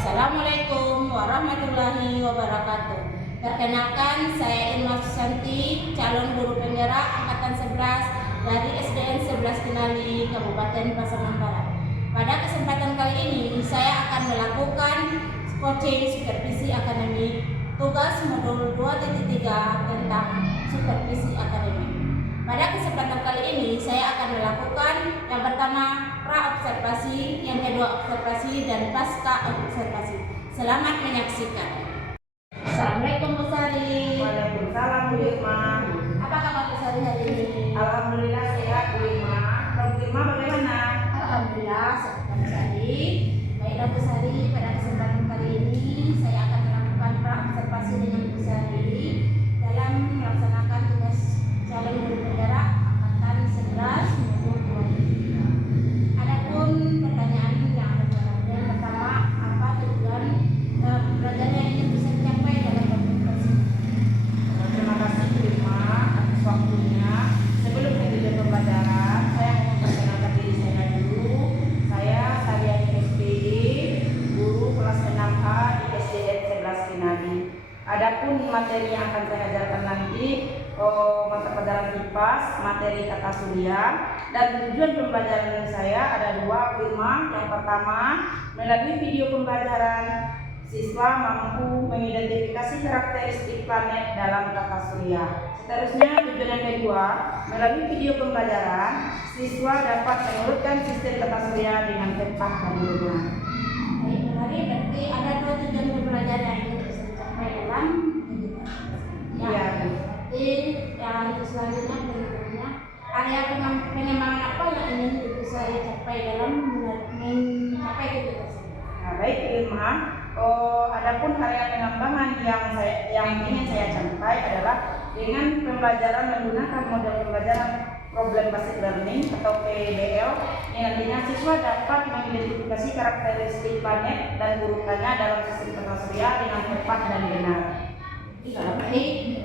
Assalamualaikum warahmatullahi wabarakatuh. Perkenalkan, saya Irma Susanti, calon guru penggerak angkatan 11 dari SDN 11 Kenali, Kabupaten Pasaman Barat. Pada kesempatan kali ini, saya akan melakukan coaching supervisi akademik tugas modul 2.3 tentang supervisi akademik. Pada kesempatan kali ini, saya akan melakukan yang pertama pra-observasi, yang kedua observasi, dan pasca observasi. Selamat menyaksikan. Assalamualaikum Bu Sari. Waalaikumsalam Bu Irma. Apa kabar Bu Sari hari ini? Alhamdulillah sehat Bu Irma. Bu Irma bagaimana? Alhamdulillah sehat Bu Sari. Baiklah Bu Sari, pada kesempatan kali ini saya akan melakukan pra-observasi dengan Bu Sari dalam melaksanakan tugas calon guru penggerak angkatan 11 modul 2. Adapun pertanyaan yang pertama, apa tujuan pembelajaran yang ingin bisa dicapai dalam observasi? Terima kasih Bu Irma atas waktunya. Sebelum lanjut pembelajaran, saya mau memperkenalkan diri saya dulu. Saya Sariani SPD, guru kelas 6A di SDN 11 Kenali. Adapun materi yang akan saya ajarkan nanti mata pelajaran IPAS, materi tata surya, dan tujuan pembelajaran saya ada dua Bu Irma. Yang pertama, melalui video pembelajaran siswa mampu mengidentifikasi karakteristik planet dalam tata surya. Seterusnya, tujuan yang kedua, melalui video pembelajaran siswa dapat mengurutkan sistem tata surya dengan tepat dan benar. Baik, berarti ada dua tujuan pembelajaran yang ingin bisa dicapai dalam Iya, Bu. yang selanjutnya berikutnya area pengembangan apa yang ingin bisa dicapai dalam mencapai tujuan tersebut. Nah, baik Bu Irma. Adapun area pengembangan yang ingin saya capai adalah dengan pembelajaran menggunakan model pembelajaran problem based learning atau PBL, yang nantinya siswa dapat mengidentifikasi karakteristik planet dan urutannya dalam sistem tata surya dengan tepat dan benar.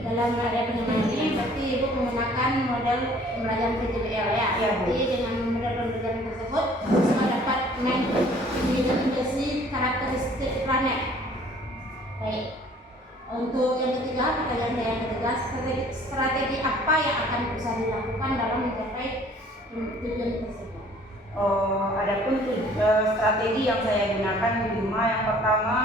Dalam area pengembangan ini berarti Ibu menggunakan model pembelajaran PBL ya. Iya, Bu. Jadi dengan model pembelajaran tersebut siswa dapat mengidentifikasi karakteristik planet. Baik. Untuk yang ketiga, pertanyaan yang ketiga, strategi apa yang akan bisa dilakukan dalam mencapai tujuan tersebut? Adapun strategi yang saya gunakan di rumah, yang pertama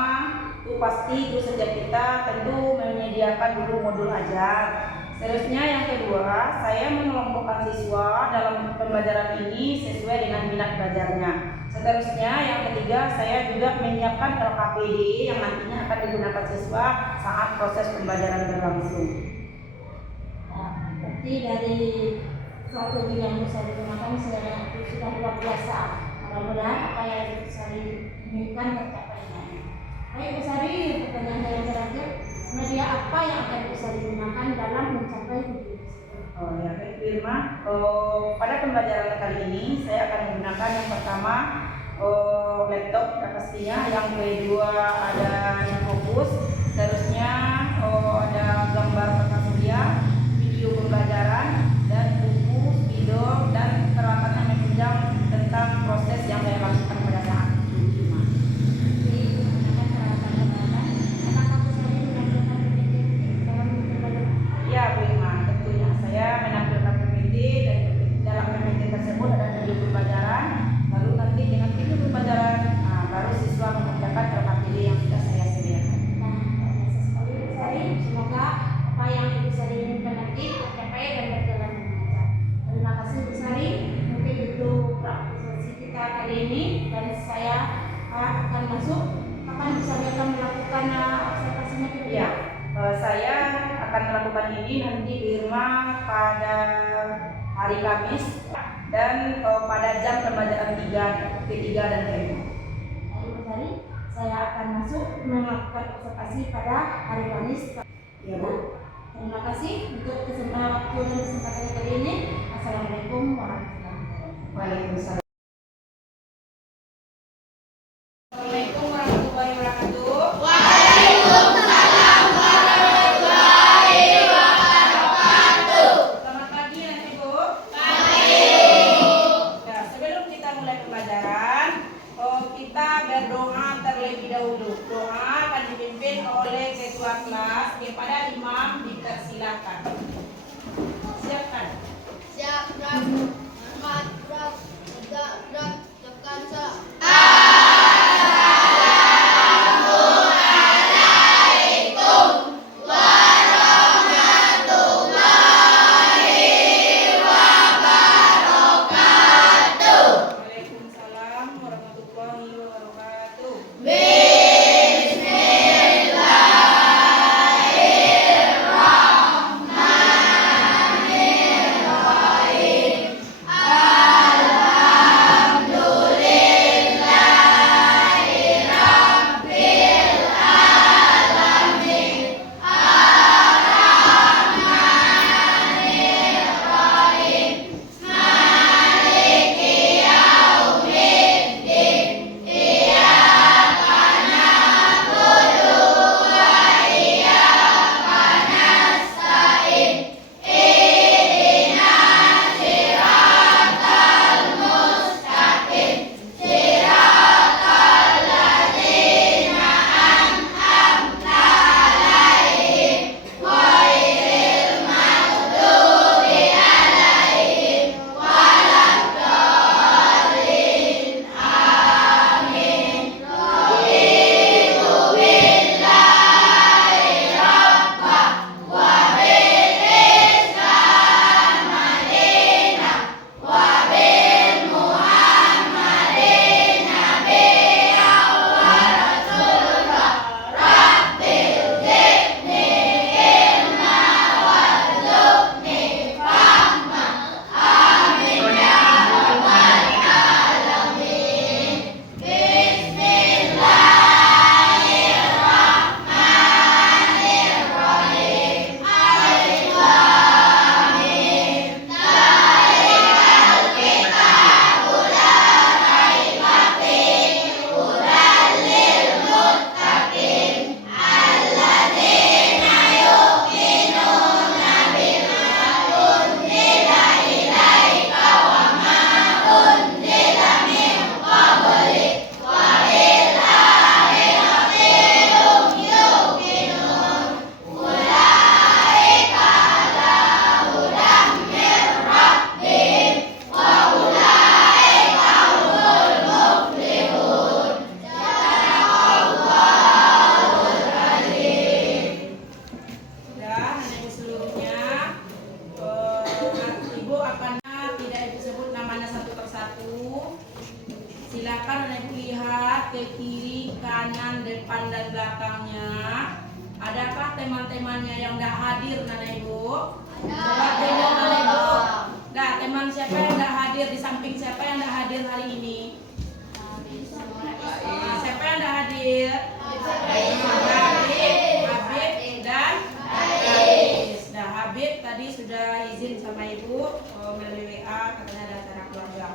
itu pasti setiap kita tentu menyediakan dulu modul ajar. Seterusnya yang kedua, saya mengelompokkan siswa dalam pembelajaran ini sesuai dengan minat belajarnya. Seterusnya yang ketiga, saya juga menyiapkan LKPD yang nantinya akan digunakan siswa saat proses pembelajaran berlangsung. Berarti dari strategi yang bisa digunakan sudah luar biasa. Mudah-mudahan apa yang bisa diinginkan tercapai. Baik Bu Sari, pertanyaan yang terakhir, media apa yang akan bisa digunakan dalam mencapai tujuan tersebut? Ya, baik Bu Irma. Pada pembelajaran kali ini saya akan menggunakan yang pertama laptop pastinya, yang kedua ada fokus, seterusnya ada gambar tata surya, video pembelajaran, dan buku, spidol, dan peralatan yang menunjang tentang proses yang saya lakukan pada saat itu. Ya Bu Irma, tentunya saya menampilkan PPT, dan dalam PPT tersebut ada video pembelajaran, lalu nanti dengan video pembelajaran baru siswa mengerjakan LKPD yang sudah saya sediakan. Semoga apa yang bisa diinginkan nanti tercapai dan berjalan dengan lancar. Terima kasih Bu Sari. Mungkin itu praktisasi kita kali ini, dan saya akan masuk. Kapan Bu Sari akan melakukan observasinya ke Ya, saya akan melakukan ini nanti di rumah pada hari Kamis dan pada jam pembelajaran ketiga dan kelima. Bu Sari, saya akan masuk melakukan observasi pada hari Kamis. Ya Bu. Terima kasih untuk waktu dan kesempatan kali ini. Assalamualaikum warahmatullahi wabarakatuh. Waalaikumsalam. Assalamualaikum warahmatullahi wabarakatuh. Waalaikumsalam warahmatullahi wabarakatuh. Selamat pagi nanti Bu. Pagi. Nah, sebelum kita mulai pembelajaran, kita berdoa terlebih dahulu. ketua kelas kepada imam dipersilakan. Siapkan. Siap, Prof. Hormat, Prof. Tegak, Prof. Tekan, Sok. Waalaikumsalam warahmatullahi wabarakatuh. Silakan Anda Ibu lihat ke kiri, kanan, depan dan belakangnya. Adakah teman-temannya yang sudah hadir Nana Ibu? Coba tengok Nana Ibu. Nah, teman siapa yang sudah hadir di samping siapa yang sudah hadir hari ini? Nah, siapa yang sudah hadir? Habib dan Rais. Nah, Habib tadi sudah izin sama Ibu melalui WA, katanya ada acara keluarga.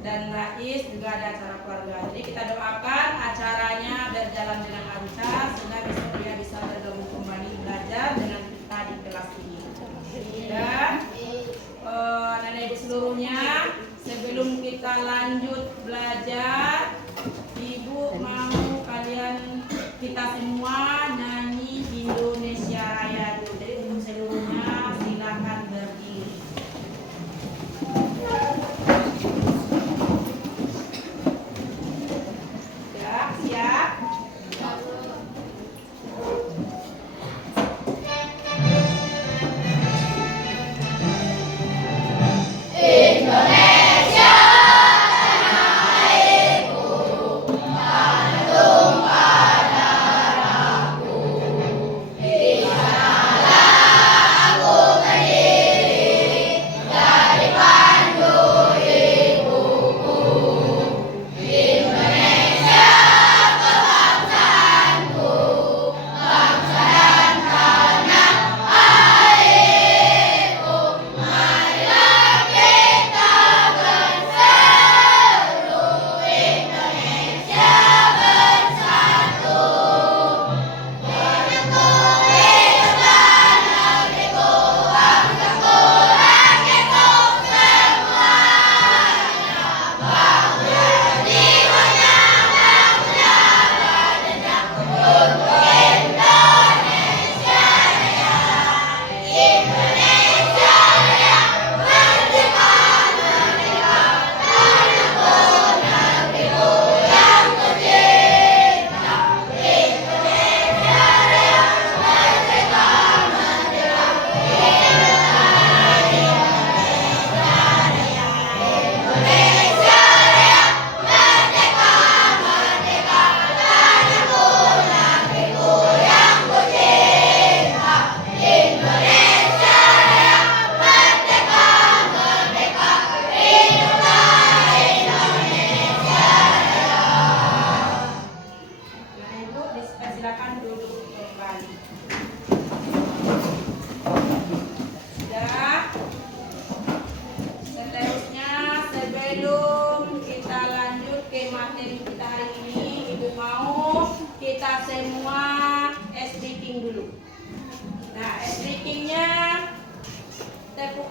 Dan Rais juga ada acara keluarga. Jadi kita doakan acaranya berjalan dengan lancar sehingga besok dia bisa bergabung kembali belajar dengan kita di kelas ini. Dan Nenek Ibu seluruhnya, sebelum kita lanjut belajar, Ibu mau kalian kita semua nyanyi Indonesia Raya dulu. Jadi untuk seluruhnya silakan berdiri. Siap? Indonesia, tanah airku, mengandung pada darah.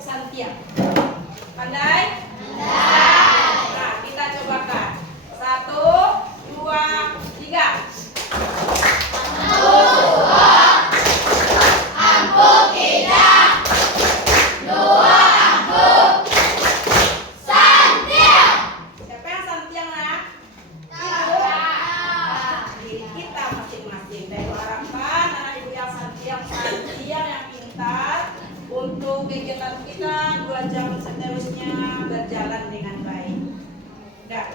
Santiang. Pandai? Nah, kita cobakan. 1, 2, 3. Siapa yang Santiang, nak? Diri kita masing-masing. Dan harapkan anak ibu yang Santiang yang pintar untuk kegiatan kita 2 jam seterusnya berjalan dengan baik. Nah,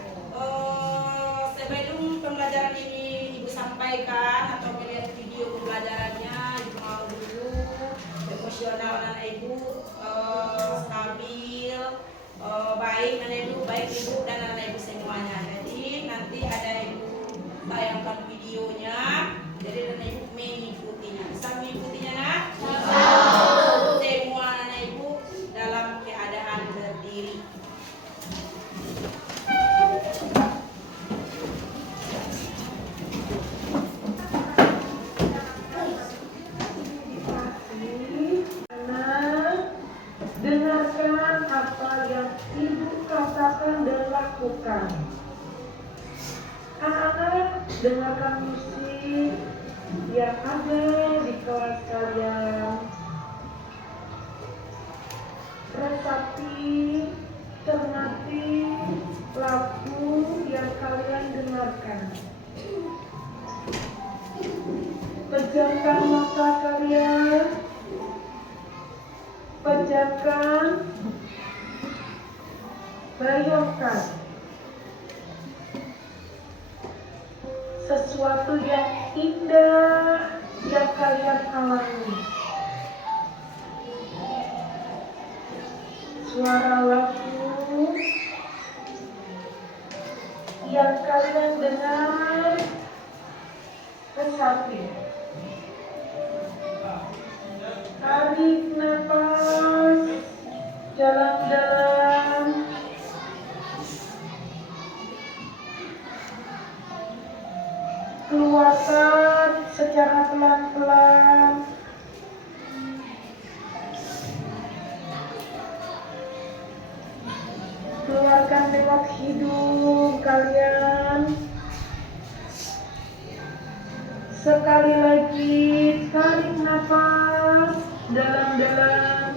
sebelum pembelajaran ini ibu sampaikan atau melihat video pembelajarannya, ibu mau dulu emosional anak ibu stabil, baik anak ibu, baik ibu dan anak ibu semuanya. Jadi nanti ada ibu tayangkan videonya, jadi anak ibu mengikutinya. Bisa mengikutinya, nak? Semua anak ibu dalam keadaan berdiri. Dengarkan apa yang ibu katakan dan lakukan. Anak-anak, dengarkan musik yang ada di kelas kalian. Resapi, cermati lagu yang kalian dengarkan. Pejamkan mata kalian. Pejamkan. Bayangkan sesuatu yang indah yang kalian alami. Suara lagu yang kalian dengar. Resapi. Tarik nafas dalam-dalam. Keluarkan secara pelan-pelan. Keluarkan lewat hidung kalian. Sekali lagi, tarik nafas dalam-dalam.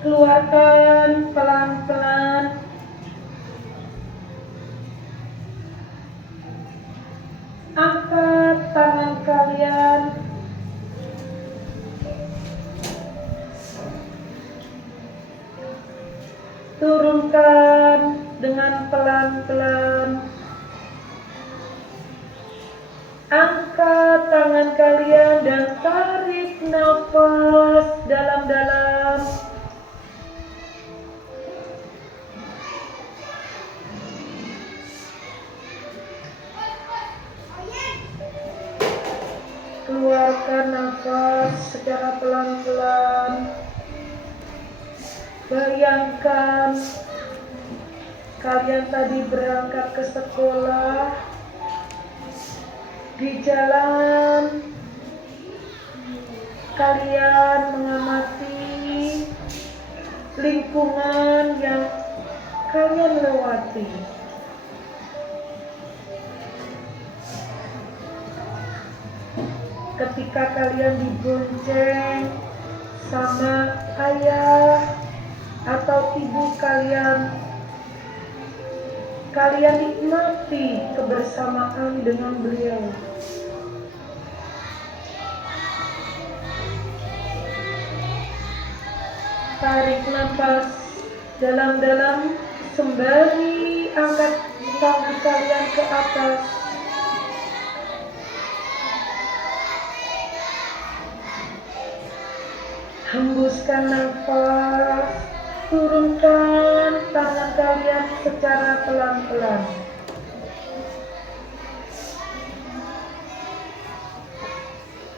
Keluarkan pelan-pelan. Angkat tangan kalian. Turunkan dengan pelan-pelan. Angkat tangan kalian dan tarik nafas dalam-dalam. Keluarkan nafas secara pelan-pelan. Bayangkan kalian tadi berangkat ke sekolah. Di jalan kalian mengamati lingkungan yang kalian lewati. Ketika kalian dibonceng sama ayah atau ibu kalian, kalian nikmati kebersamaan dengan beliau. Tarik nafas dalam-dalam sembari angkat tangan kalian ke atas. Hembuskan nafas, turunkan tangan kalian secara pelan-pelan.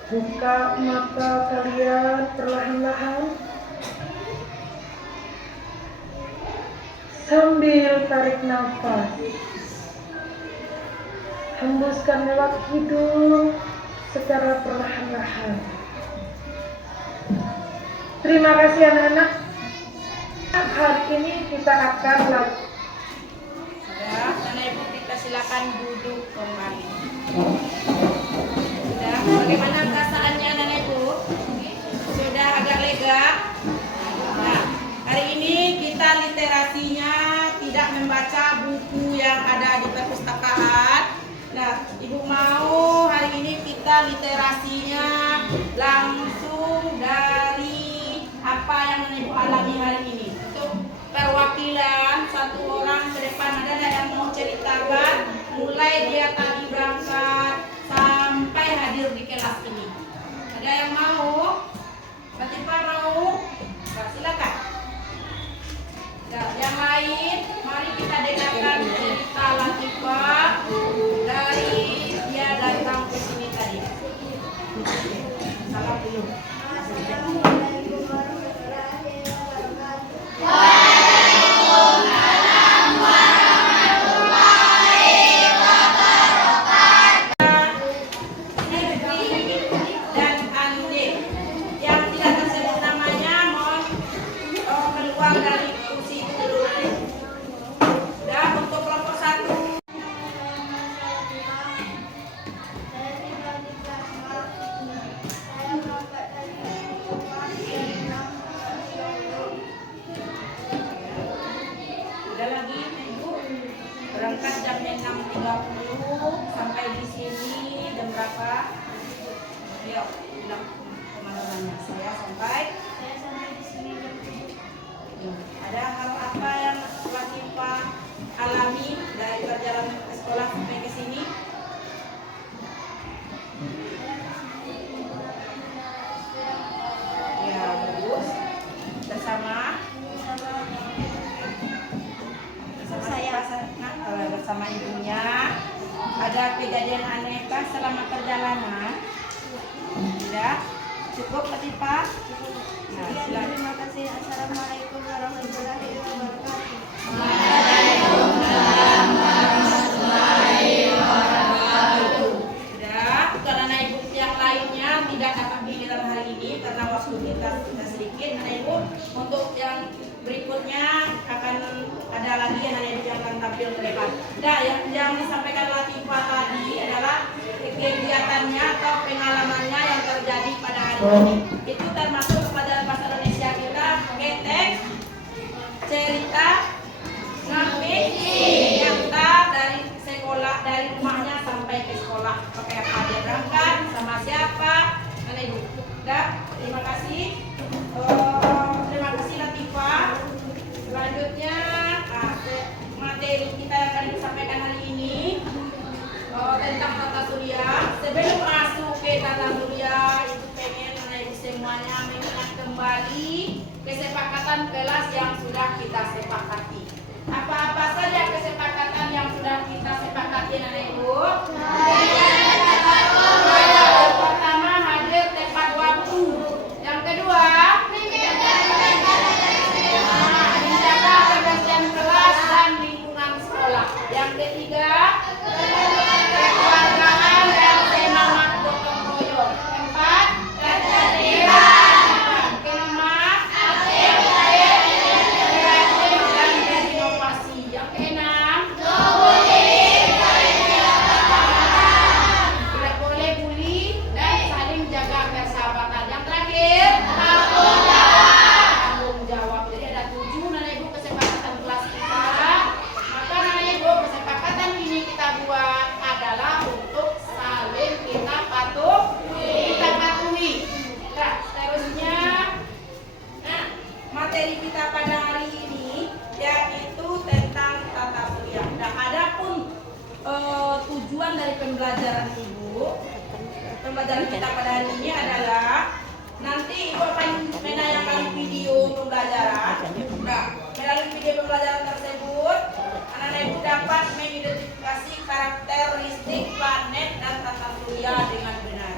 Buka mata kalian perlahan-lahan sambil tarik nafas. Hembuskan lewat hidung secara perlahan-lahan. Terima kasih anak-anak. Hari ini kita akan lagi. Sudah, Anak Ibu kita silakan duduk kembali. Sudah, bagaimana perasaannya Anak Ibu? Sudah agak lega? Nah, hari ini kita literasinya tidak membaca buku yang ada di perpustakaan. Nah, Ibu mau hari ini kita literasinya langsung dari apa yang Ibu alami hari ini. Untuk perwakilan satu orang ke depan, ada nggak yang mau ceritakan mulai dia tadi berangkat sampai hadir di kelas ini? Ada yang mau? Latifah mau? Nah, silakan. Nah, yang lain, mari kita dengarkan cerita Latifah dari dia datang ke sini tadi. Salam dulu. Assalamualaikum warahmatullahi wabarakatuh. Dan Ande yang tidak tersebut namanya mohon keluar dari kursi itu dulu. Sudah, untuk kelompok 1. Saya tinggal di kelas 4. Saya berangkat dari rumah Udah lagi Ibu berangkat jam 6.30 sampai di sini jam berapa? Ayo bilang teman-temannya. Saya sampai di sini jam 7. ada hal apa yang Latifah alami dari perjalanan ke sekolah sampai ke sini? Ya, bagus. Bersama ibunya. Ada kejadian aneh kah selama perjalanan? Tidak. Cukup Latifah? Nah, silakan. Terima kasih. Assalamualaikum warahmatullahi wabarakatuh. Sudah, untuk anak ibu yang lainnya tidak dapat giliran hari ini karena waktu kita sedikit. Anak ibu untuk yang berikutnya akan ada lagi anak ibu yang akan tampil ke depan. Nah, yang disampaikan Latifah tadi adalah kegiatannya atau pengalamannya yang terjadi pada hari ini. Itu termasuk pelajaran bahasa Indonesia kita pakai teks, cerita, ngambil nyata dari sekolah, dari rumahnya sampai ke sekolah. Pakai apa dia berangkat, sama siapa, anak ibu. Udah, terima kasih. Terima kasih Latifah. Selanjutnya materi kita yang akan disampaikan hari ini tentang tata surya. Sebelum masuk ke tata surya, ibu pengen anak ibu semuanya mengingat kembali kesepakatan kelas yang sudah kita sepakati. Apa-apa saja kesepakatan yang sudah kita sepakati anak ibu? Yang pertama, hadir tepat waktu. Yang kedua, menjaga kebersihan kelas dan lingkungan sekolah. Yang ketiga, kekeluargaan dan semangat gotong royong. Keempat, ketertiban. Kelima, kreatif dan berinovasi. Yang keenam, tidak boleh bully dan saling jaga persahabatan. Yang terakhir, tanggung jawab. Jadi ada 7 Nana Ibu kesepakatan kelas kita. Maka Nana Ibu kesepakatan ini kita buat adalah untuk saling kita patuhi. Nah, seterusnya, materi kita pada hari ini yaitu tentang tata surya. Nah, adapun tujuan dari pembelajaran kita pada hari ini adalah nanti Ibu akan menayangkan video pembelajaran. Nah, melalui video pembelajaran tersebut, anak-anak Ibu dapat mengidentifikasi karakteristik planet dan tata surya dengan benar.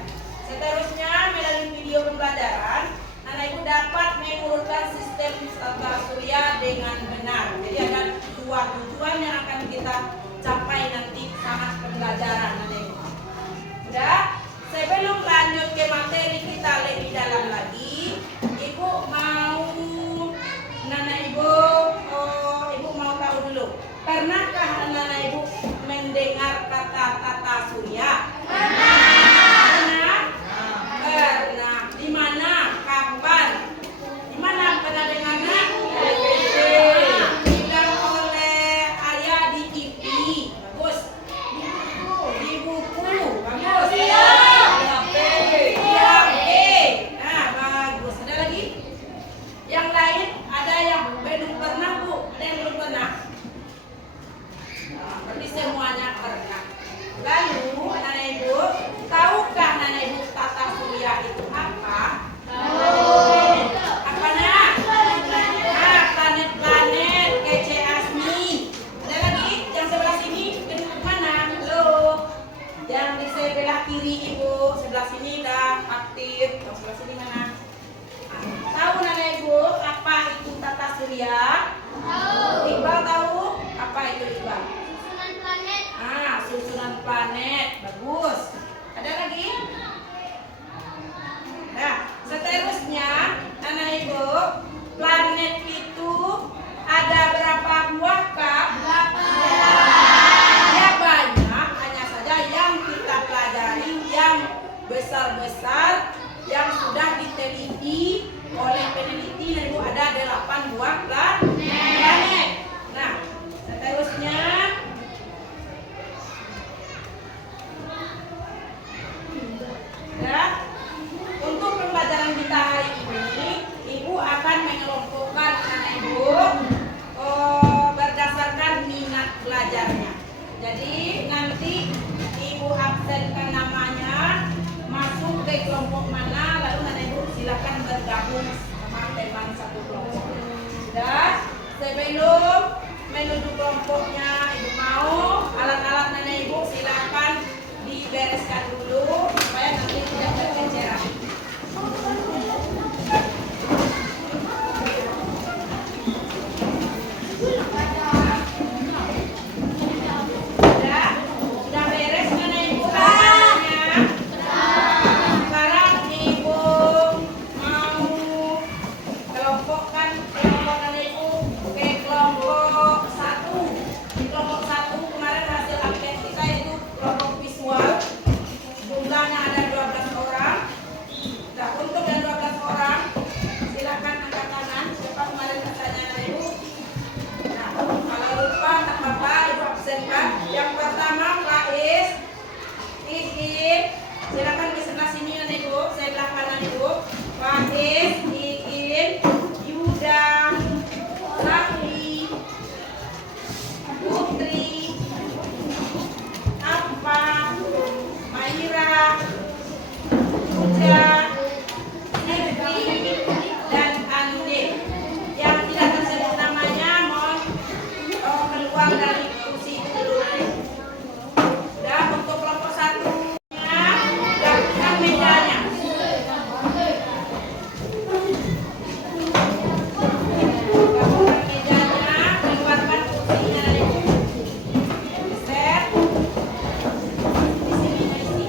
Seterusnya, melalui video pembelajaran, anak Ibu dapat mengurutkan sistem tata surya dengan benar. Jadi ada 2 tujuan yang akan kita capai nanti sangat pembelajaran nanti. Udah, sebelum lanjut ke materi kita lebih dalam lagi, Ibu mau Nana Ibu, Ibu mau tahu dulu. Pernahkah Nana Ibu mendengar kata tata surya? Pernah? Pernah. Di mana? Kapan? Di mana pernah dengarnya? Dibilang oleh ayah di TV. Bagus. Di buku. Bagus. Iya. Nah, bagus. Ada lagi? Yang lain ada yang belum pernah, Bu? Ada yang belum pernah? Nah, berarti semuanya pernah. Lalu, Nana Ibu, tahukah Nana Ibu tata surya itu apa? Apanya? Ah, planet-planet, kece asmi. Ada lagi? Yang sebelah sini, ke mana? Halo. Yang di sebelah kiri Ibu, sebelah sini dah aktif. Yang sebelah sini mana? Tahu Nana Ibu apa itu tata surya? Tahu. Iqbal tahu? Apa itu Iqbal? Susunan planet. Ah, susunan planet. Bagus. Ada lagi? Nah, seterusnya Nana Ibu, planet itu ada berapa buah Kak? Ya banyak, hanya saja yang kita pelajari yang besar-besar yang sudah diteliti oleh peneliti Ibu ada 8 buah planet. Nah, seterusnya ya, untuk pembelajaran kita hari ini, Ibu akan mengelompokkan anak Ibu berdasarkan minat belajarnya. Jadi nanti Ibu absenkan namanya, masuk ke kelompok mana, lalu anak Ibu silakan bergabung sama teman satu kelompok. Sudah, sebelum menuju kelompoknya Ibu mau alat-alat Nana Ibu silakan dibereskan dulu supaya nanti tidak tergeceran. Sudah beres Nana Ibu alat-alatnya? Sekarang Ibu mau kelompokkan kelompok Nana Ibu ke kelompok 1. Di kelompok 1 kemarin hasil angket kita itu kelompok visual. Jumlahnya ada 12 orang. Nah, untuk yang 12 orang silakan angkat tangan. Siapa kemarin katanya Nana Ibu? Nah, kalau lupa tak apa-apa Ibu absenkan. Yang pertama Faiz, Iin, silakan di sebelah sini Nana Ibu, sebelah kanan Ibu. Faiz, Iin, Yuda, Sakti, Putri, Apa, Maira, Puja, Sirvi, dan Ande. Yang tidak tersebut namanya mohon keluar dari kursi itu dulu. Dan untuk kelompok 1-nya lakukan mejanya. Lakukan mejanya, keluarkan kursinya dari set. Di sini, di sini.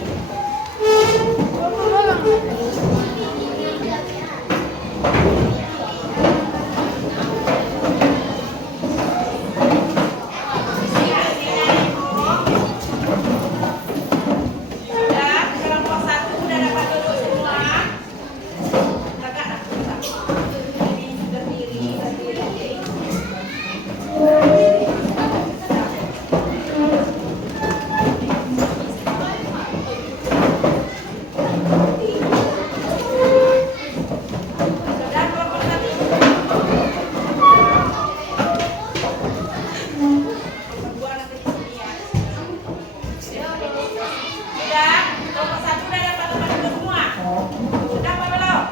Sudah, kelompok 1 udah dapat duduk semua. Kakak, berdiri. Sudah, kelompok 1. Berdua nanti di sini ya. Sudah, kelompok 1 udah dapat tempat duduk semua. Sudah apa belum?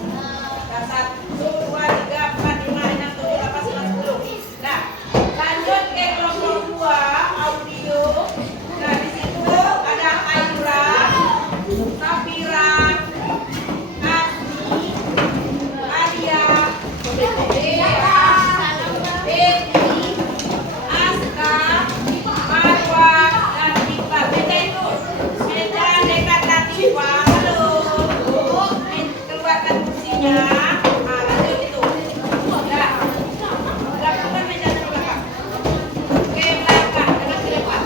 Sudah 1, 2, 3, 4, 5, 6, 7, 8, 9, 10. Nah, lanjut ke kelompok 2 audio. Nah, di situ ada Aira, Safira, Asmi, Adia, Dea, Betty, Aska, Marwa, waktunya. Ah, lanjut itu. Udah. Lakukan meja di belakang. Oke, belakang, jangan ke depan.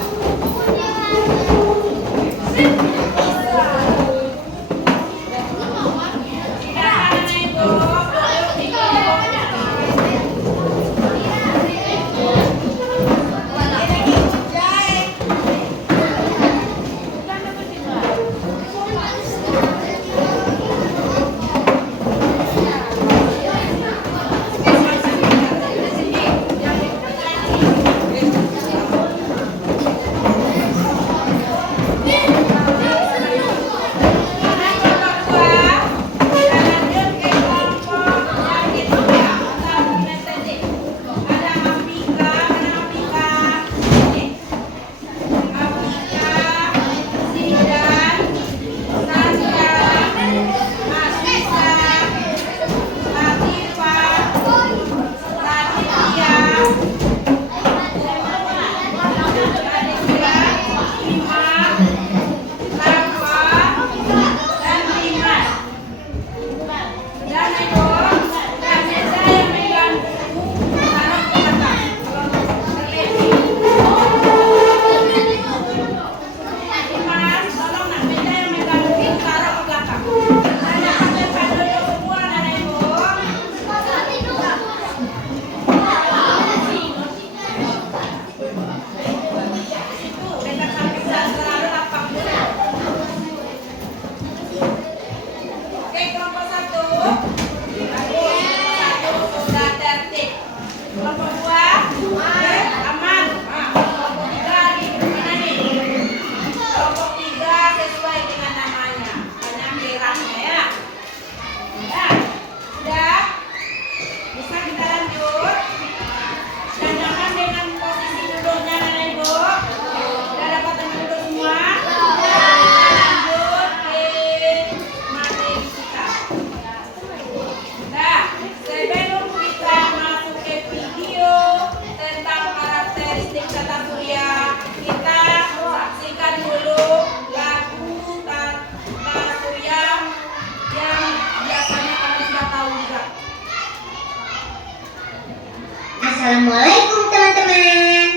Assalamualaikum teman-teman.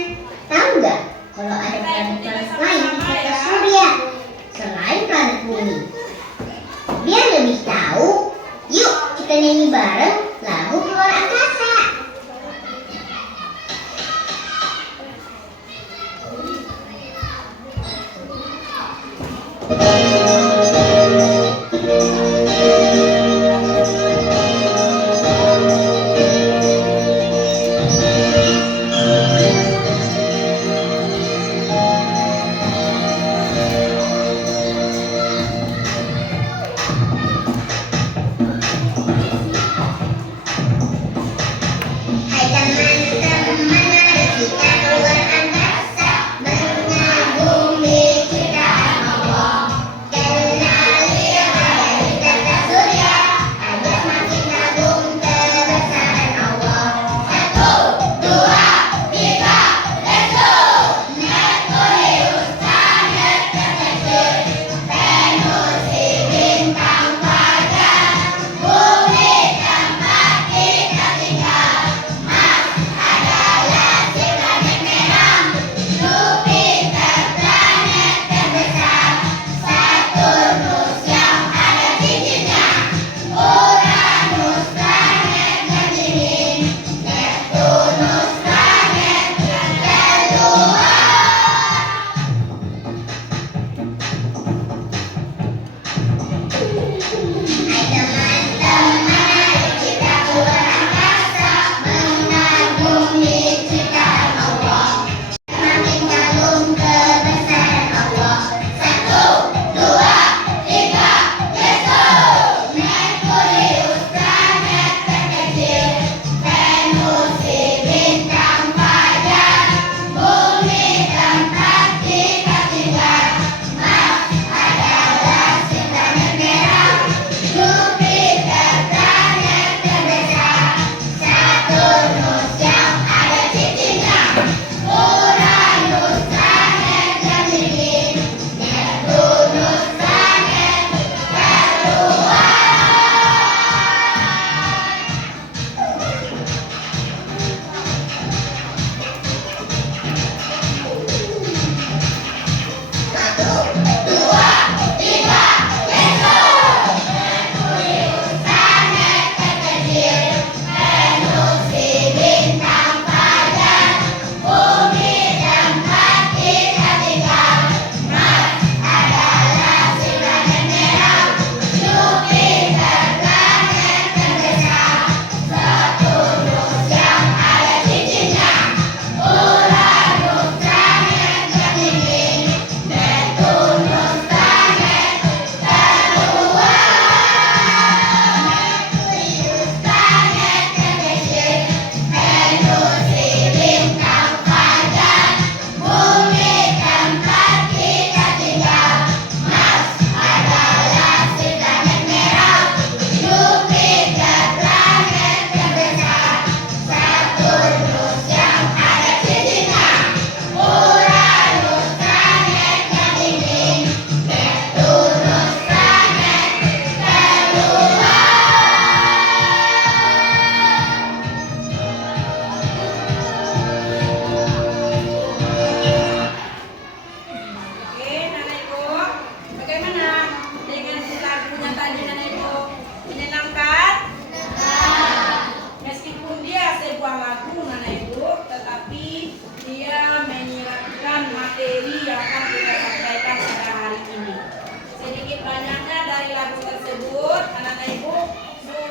Tahu nggak kalau ada planet-planet lain di tata surya selain planet bumi? Biar lebih tahu, yuk kita nyanyi bareng lagu Keluar Angkasa.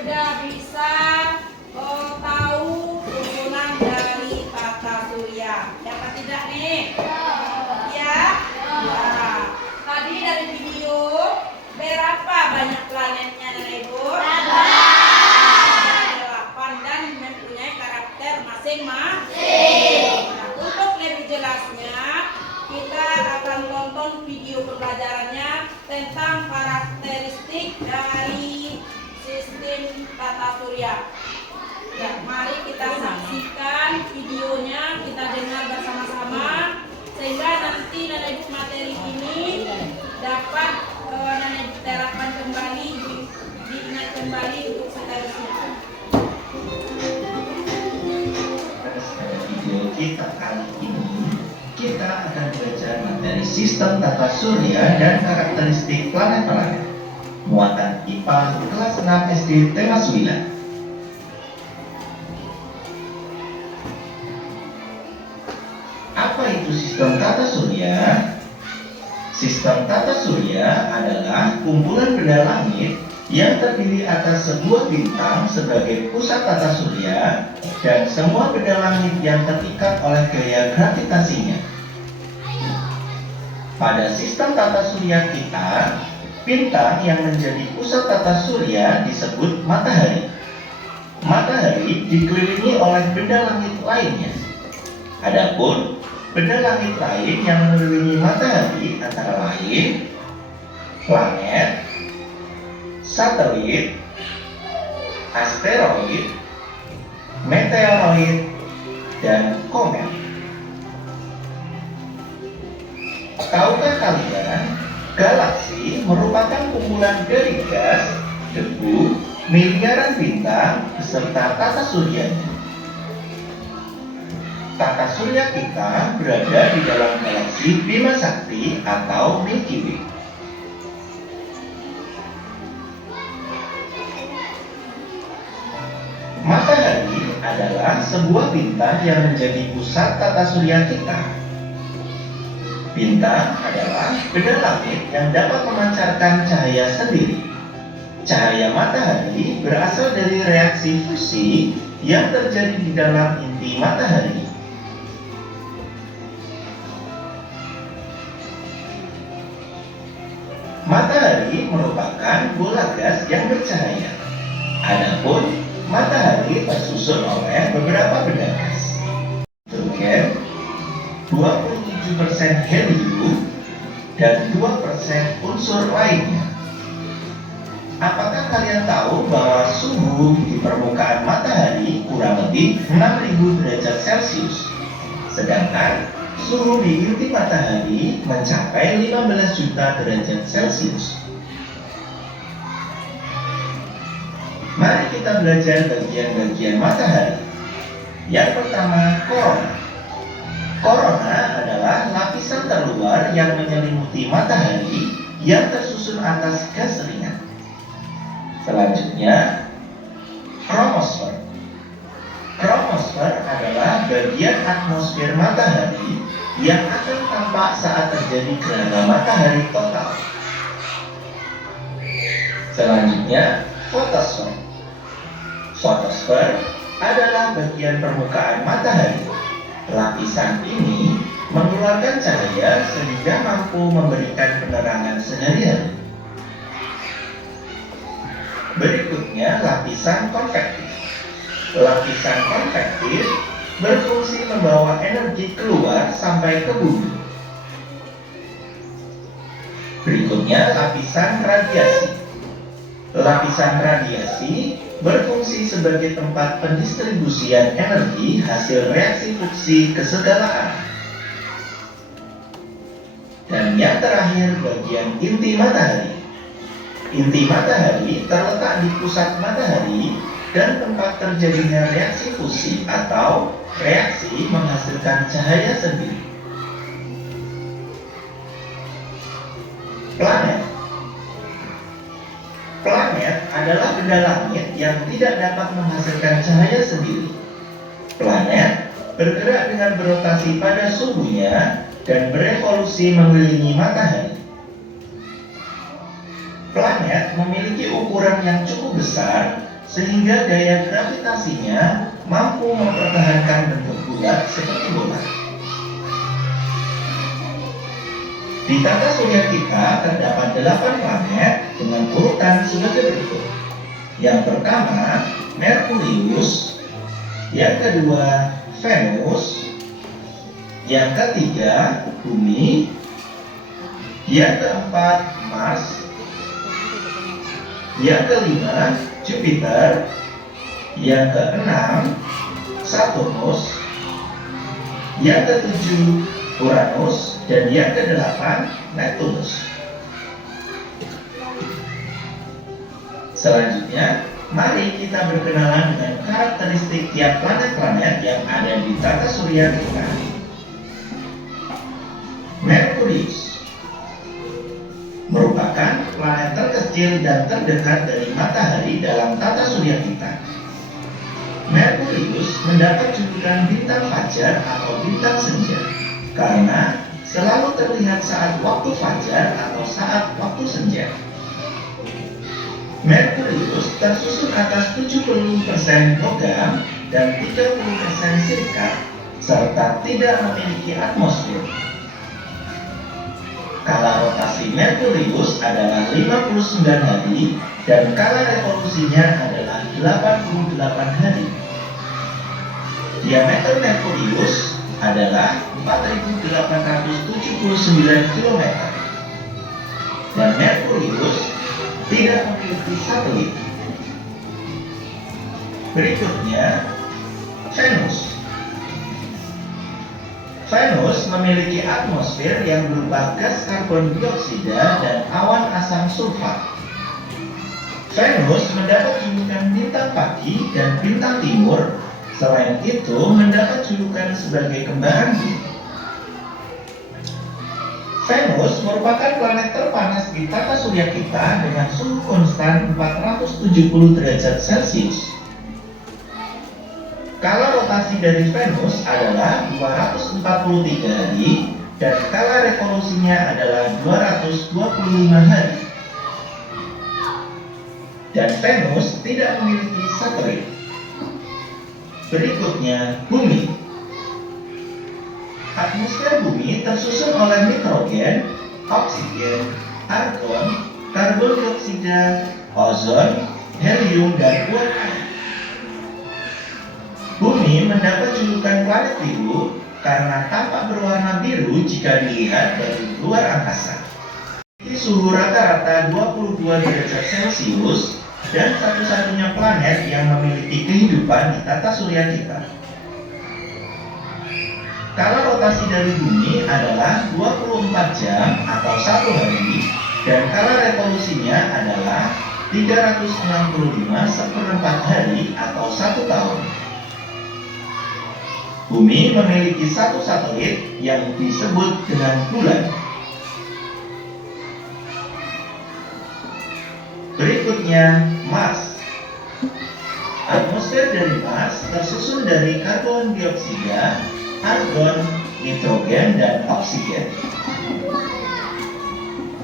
sudah bisa tahu turunan dari tata surya? Ya apa tidak nih? Ya? Ya. Tadi dari video berapa banyak planetnya Nenek Ibu? 8 dan mempunyai karakter masing-masing. Nah, untuk lebih jelasnya kita akan tonton video pembelajarannya tentang karakteristik dari sistem tata surya. Ya, mari kita saksikan videonya, kita dengar bersama-sama sehingga nanti Nenek Ibu materi ini dapat Nenek Ibu terapkan kembali, diingat kembali untuk seterusnya. Pada video kita kali ini, kita akan belajar materi sistem tata surya dan karakteristik planet-planet. Muatan IPA kelas 6 SD tema 9. Apa itu sistem tata surya? Sistem tata surya adalah kumpulan benda langit yang terdiri atas sebuah bintang sebagai pusat tata surya dan semua benda langit yang terikat oleh gaya gravitasinya. Pada sistem tata surya kita, bintang yang menjadi pusat tata surya disebut matahari. Matahari dikelilingi oleh benda langit lainnya. Adapun benda langit lain yang mengelilingi matahari antara lain planet, satelit, asteroid, meteoroid, dan komet. Tahukah kalian, galaksi merupakan kumpulan dari gas, debu, miliaran bintang, beserta tata suryanya. Tata surya kita berada di dalam galaksi Bima Sakti atau Milky Way. Matahari adalah sebuah bintang yang menjadi pusat tata surya kita. Bintang adalah benda langit yang dapat memancarkan cahaya sendiri. Cahaya matahari berasal dari reaksi fusi yang terjadi di dalam inti matahari. Matahari merupakan bola gas yang bercahaya. Adapun matahari tersusun oleh beberapa benda gas. Hidrogen, 27% helium, dan 2% unsur lainnya. Apakah kalian tahu bahwa suhu di permukaan matahari kurang lebih 6000 derajat Celcius? Sedangkan suhu di inti matahari mencapai 15 juta derajat Celcius. Mari kita belajar bagian-bagian matahari. Yang pertama, korona. Korona adalah lapisan terluar yang menyelimuti matahari yang tersusun atas gas ringan. Selanjutnya, kromosfer. Kromosfer adalah bagian atmosfer matahari yang akan tampak saat terjadi gerhana matahari total. Selanjutnya, fotosfer. Fotosfer adalah bagian permukaan matahari. Lapisan ini mengeluarkan cahaya sehingga mampu memberikan penerangan sehari-hari. Berikutnya, lapisan konvektif. Lapisan konvektif berfungsi membawa energi keluar sampai ke bumi. Berikutnya, lapisan radiasi. Lapisan radiasi berfungsi sebagai tempat pendistribusian energi hasil reaksi fusi ke segala arah. Dan yang terakhir, bagian inti matahari. Inti matahari terletak di pusat matahari dan tempat terjadinya reaksi fusi atau reaksi menghasilkan cahaya sendiri. Planet. Planet adalah benda langit yang tidak dapat menghasilkan cahaya sendiri. Planet bergerak dengan berotasi pada suhunya dan berevolusi mengelilingi matahari. Planet memiliki ukuran yang cukup besar sehingga daya gravitasinya mampu mempertahankan bentuk bulat seperti bola. Di tata surya kita terdapat 8 planet dengan urutan sebagai berikut. Yang pertama, Merkurius. Yang kedua, Venus. Yang ketiga, Bumi. Yang keempat, Mars. Yang kelima, Jupiter. Yang keenam, Saturnus. Yang ketujuh, Uranus. Dan yang kedelapan, Neptunus. Selanjutnya, mari kita berkenalan dengan karakteristik tiap planet-planet yang ada di tata surya kita. Merkurius merupakan planet terkecil dan terdekat dari matahari dalam tata surya kita. Merkurius mendapat julukan bintang fajar atau bintang senja karena selalu terlihat saat waktu fajar atau saat waktu senja. Merkurius tersusun atas 70% logam dan 30% silikat serta tidak memiliki atmosfer. Kala rotasi Merkurius adalah 59 hari dan kala revolusinya adalah 88 hari. Diameter Merkurius adalah 4.879 km. Dan Merkurius tidak memiliki satelit. Berikutnya, Venus. Venus memiliki atmosfer yang berupa gas karbon dioksida dan awan asam sulfat. Venus mendapat julukan bintang pagi dan bintang timur. Selain itu, mendapat julukan sebagai kembaran bumi. Venus merupakan planet terpanas di tata surya kita dengan suhu konstan 470 derajat Celcius. Kala rotasi dari Venus adalah 243 hari dan kala revolusinya adalah 225 hari. Dan Venus tidak memiliki satelit. Berikutnya, Bumi. Atmosfer Bumi tersusun oleh nitrogen, oksigen, argon, karbon dioksida, ozon, helium, dan uap air. Bumi mendapat julukan planet biru karena tampak berwarna biru jika dilihat dari luar angkasa. Suhu rata-rata 22 derajat Celcius dan satu-satunya planet yang memiliki kehidupan di tata surya kita. Kala rotasi dari Bumi adalah 24 jam atau 1 hari dan kala revolusinya adalah 365/4 hari atau 1 tahun. Bumi memiliki satu satelit yang disebut dengan bulan. Berikutnya, Mars. Atmosfer dari Mars tersusun dari karbon dioksida, argon, nitrogen, dan oksigen.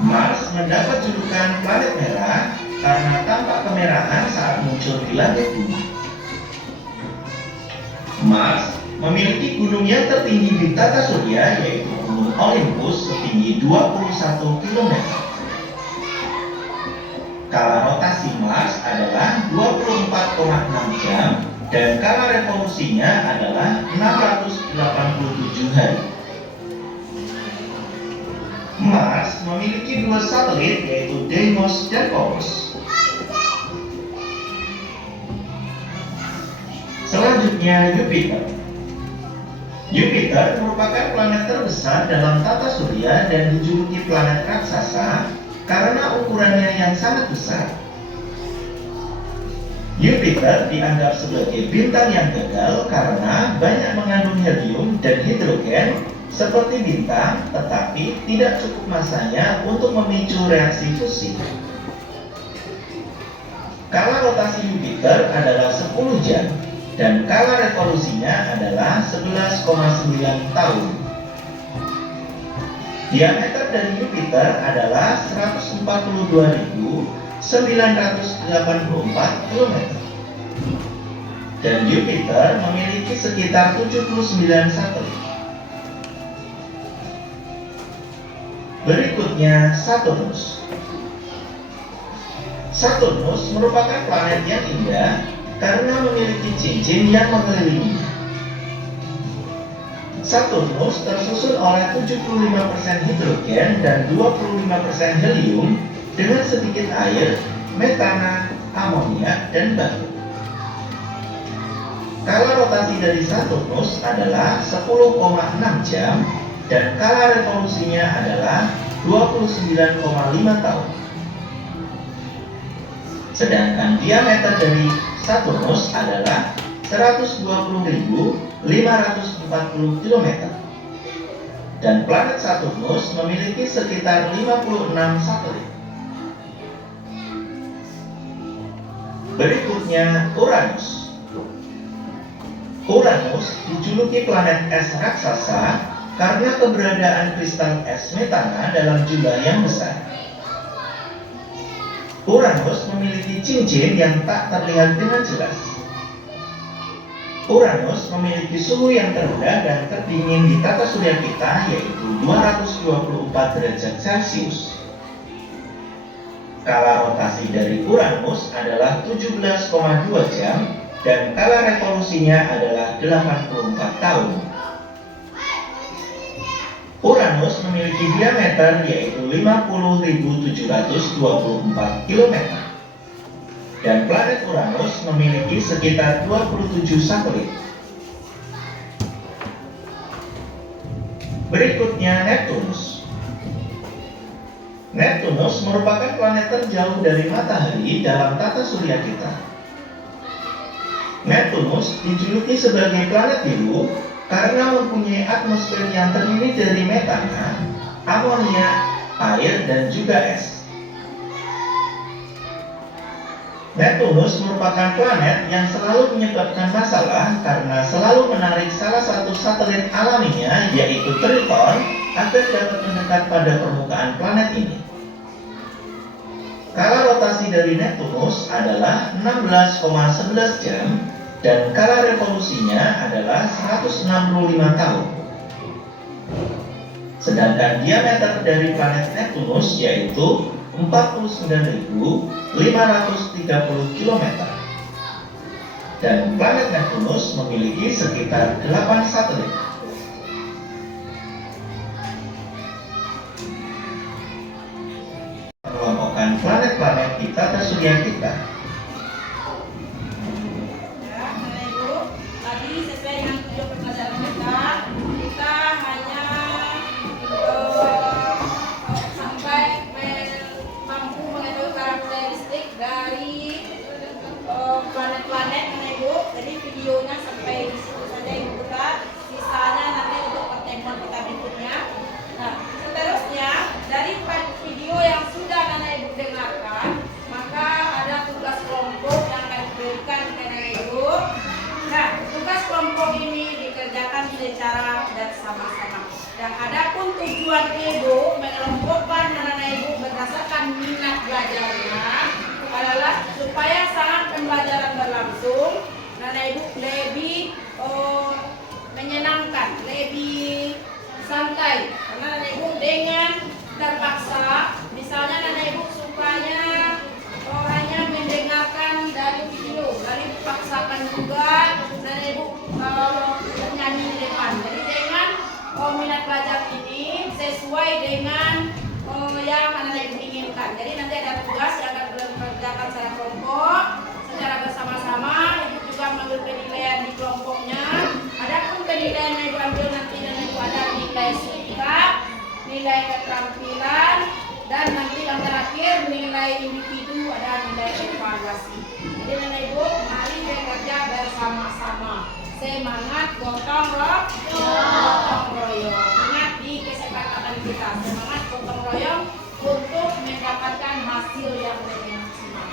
Mars mendapat julukan planet merah karena tampak kemerahan saat muncul di langit bumi. Mars memiliki gunung yang tertinggi di tata surya yaitu Gunung Olympus setinggi 21 km. Kala rotasi Mars adalah 24,6 jam dan kala revolusinya adalah 687 hari. Mars memiliki 2 satelit yaitu Deimos dan Phobos. Selanjutnya, Jupiter. Jupiter merupakan planet terbesar dalam tata surya dan dijuluki planet raksasa karena ukurannya yang sangat besar. Jupiter dianggap sebagai bintang yang gagal karena banyak mengandung helium dan hidrogen seperti bintang, tetapi tidak cukup massanya untuk memicu reaksi fusi. Kala rotasi Jupiter adalah 10 jam dan kala revolusinya adalah 11,9 tahun. Diameter dari Jupiter adalah 142.984 km. dan Jupiter memiliki sekitar 79 satelit. Berikutnya Saturnus. Saturnus merupakan planet yang indah karena memiliki cincin yang mengelilinginya. Saturnus tersusun oleh 75% hidrogen dan 25% helium dengan sedikit air, metana, amonia, dan batu. Kala rotasi dari Saturnus adalah 10,6 jam dan kala revolusinya adalah 29,5 tahun. Sedangkan diameter dari Saturnus adalah 120.540 km. Dan planet Saturnus memiliki sekitar 56 satelit. Berikutnya Uranus. Uranus dijuluki planet es raksasa karena keberadaan kristal es metana dalam jumlah yang besar. Uranus memiliki cincin yang tak terlihat dengan jelas. Uranus memiliki suhu yang terendah dan terdingin di tata surya kita, yaitu 224 derajat Celcius. Kala rotasi dari Uranus adalah 17,2 jam dan kala revolusinya adalah 84 tahun. Uranus memiliki diameter yaitu 50.724 km. Dan planet Uranus memiliki sekitar 27 satelit. Berikutnya Neptunus. Neptunus merupakan planet terjauh dari matahari dalam tata surya kita. Neptunus dijuluki sebagai planet biru karena mempunyai atmosfer yang terdiri dari metana, amonia, air, dan juga es. Neptunus merupakan planet yang selalu menyebabkan masalah karena selalu menarik salah satu satelit alaminya, yaitu Triton, agar dapat mendekat pada permukaan planet ini. Kala rotasi dari Neptunus adalah 16,11 jam dan kala revolusinya adalah 165 tahun. Sedangkan diameter dari planet Neptunus yaitu 49.530 km. Dan planet Neptunus memiliki sekitar 8 satelit. Mengelompokkan planet-planet di tata surya kita. Tadi sesuai dengan tujuan pembelajaran kita hanya sampai mampu mengetahui karakteristik dari planet-planet, Ibu. Jadi videonya sampai di situ saja Ibu buka. Sisanya nanti untuk pertemuan kita berikutnya. Nah, seterusnya dari video yang sudah Nana Ibu dengarkan, maka ada tugas kelompok yang akan diberikan kepada Ibu. Nah, tugas kelompok ini dikerjakan secara bersama-sama. Dan adapun tujuan Ibu mengelompokkan anak-anak Ibu berdasarkan minat belajarnya adalah supaya saat pembelajaran berlangsung, anak Ibu lebih menyenangkan, lebih santai. Karena anak Ibu dengan terpaksa, misalnya anak Ibu sukanya hanya mendengarkan dari video, lalu dipaksakan juga dan Ibu bernyanyi di depan. Jadi dengan minat belajar ini sesuai dengan yang anak Ibu inginkan. Jadi nanti ada tugas yang akan dikerjakan secara kelompok, secara bersama-sama. Ibu juga mengambil penilaian di kelompoknya. Adapun penilaian yang Ibu ambil nanti dan Ibu ada nilai sikap, nilai keterampilan, dan nanti yang terakhir nilai individu, ada nilai evaluasi. Jadi Nana Ibu, mari bekerja bersama-sama. Semangat gotong royong. Ingat di kesepakatan kita, semangat gotong royong untuk mendapatkan hasil yang lebih maksimal.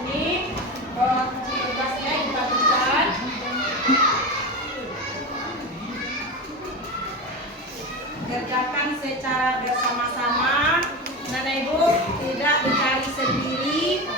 Ini tugasnya dibagikan. Kerjakan secara bersama-sama. Nana Ibu tidak mencari sendiri.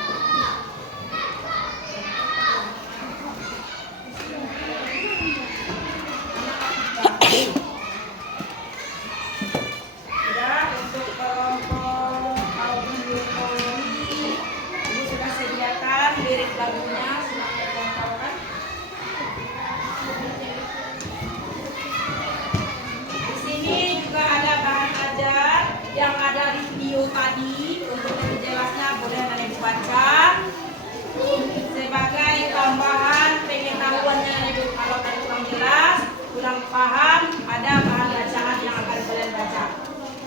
pada bahan bacaan yang akan kalian baca.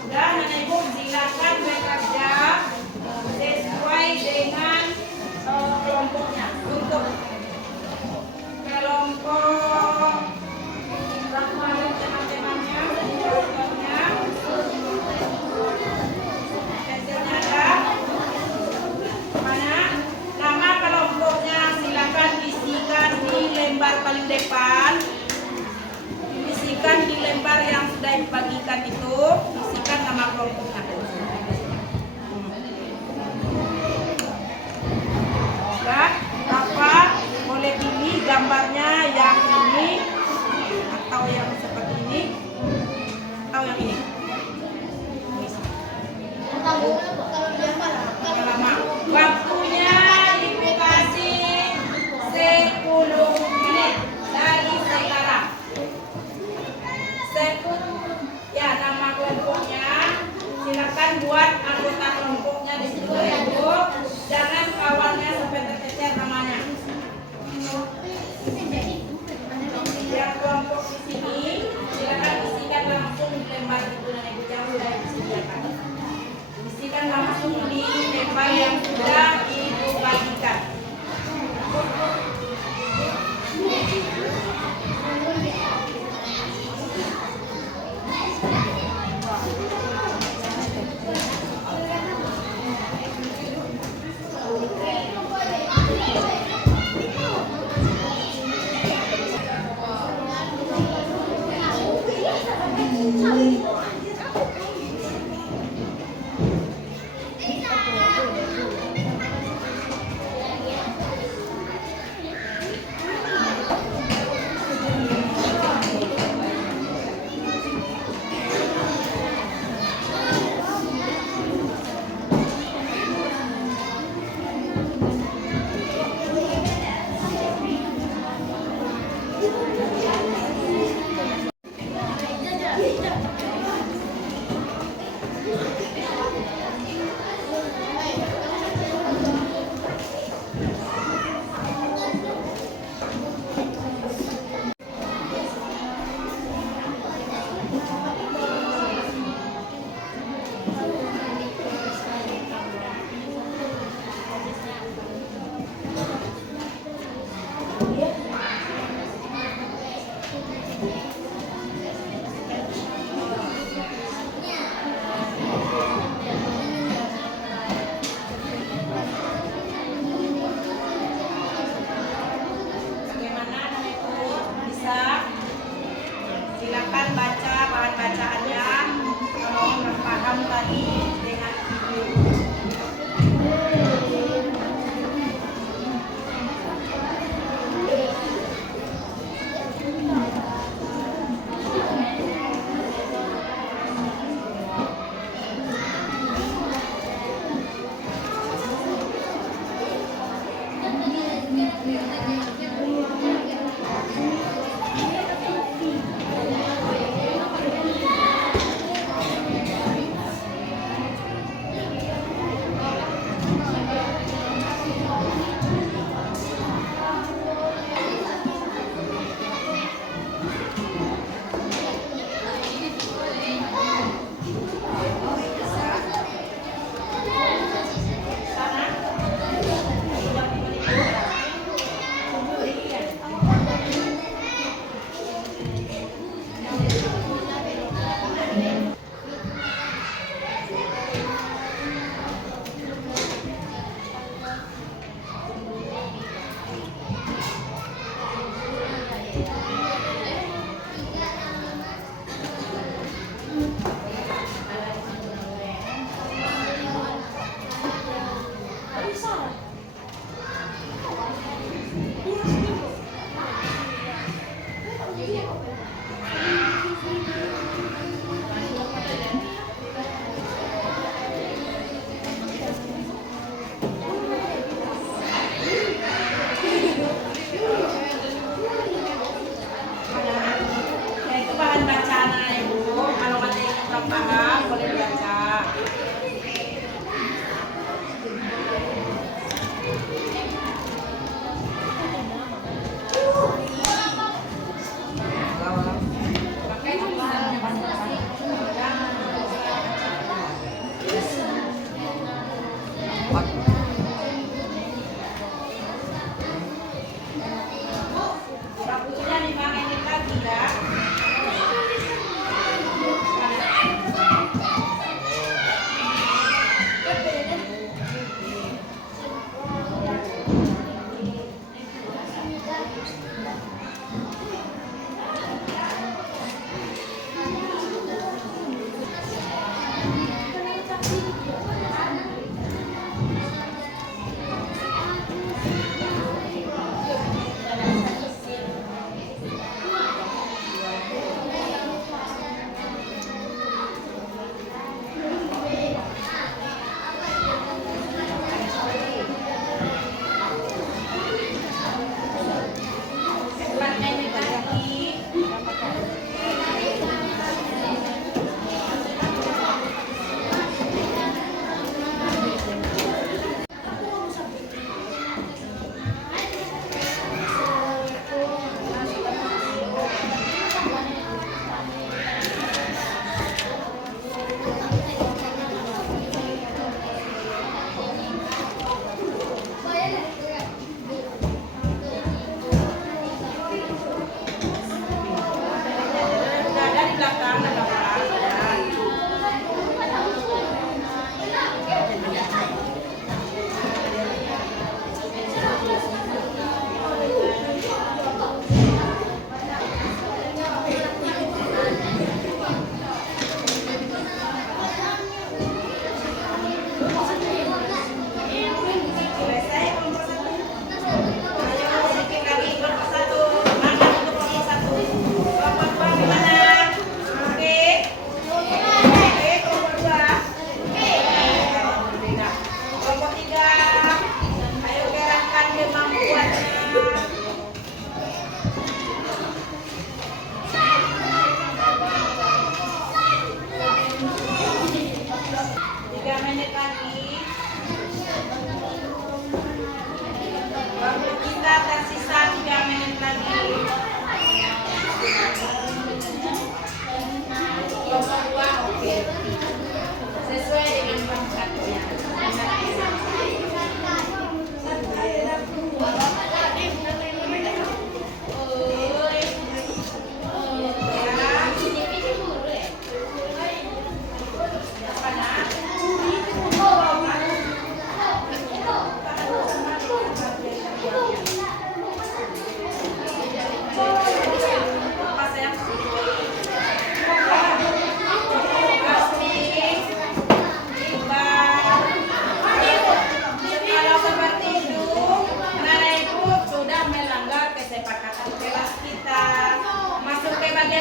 Udah, Nenek Ibu silakan bekerja sesuai dengan kelompoknya. Untuk kelompok Rahmanin teman-temannya, kelompoknya pensilnya ada mana? Nama kelompoknya silakan isikan di lembar paling depan. Isikan di lembar yang sudah dibagikan itu, isikan nama kelompoknya. Sudah, Bapak boleh pilih gambarnya yang ini atau yang seperti ini atau yang ini. Yang lama. Waktunya dikasih 10 menit dari sekarang. Ya, nama kelompoknya silakan buat anggota kelompoknya di situ ya Bu. Jangan kawannya sampai tercecer namanya. Yang kelompok di sini silakan isikan langsung di lembar itu dan Ibu yang sudah disediakan. Isikan langsung di lembar yang sudah Ibu bagikan. Silakan baca bahan bacaannya kalau nggak paham tadi dengan video.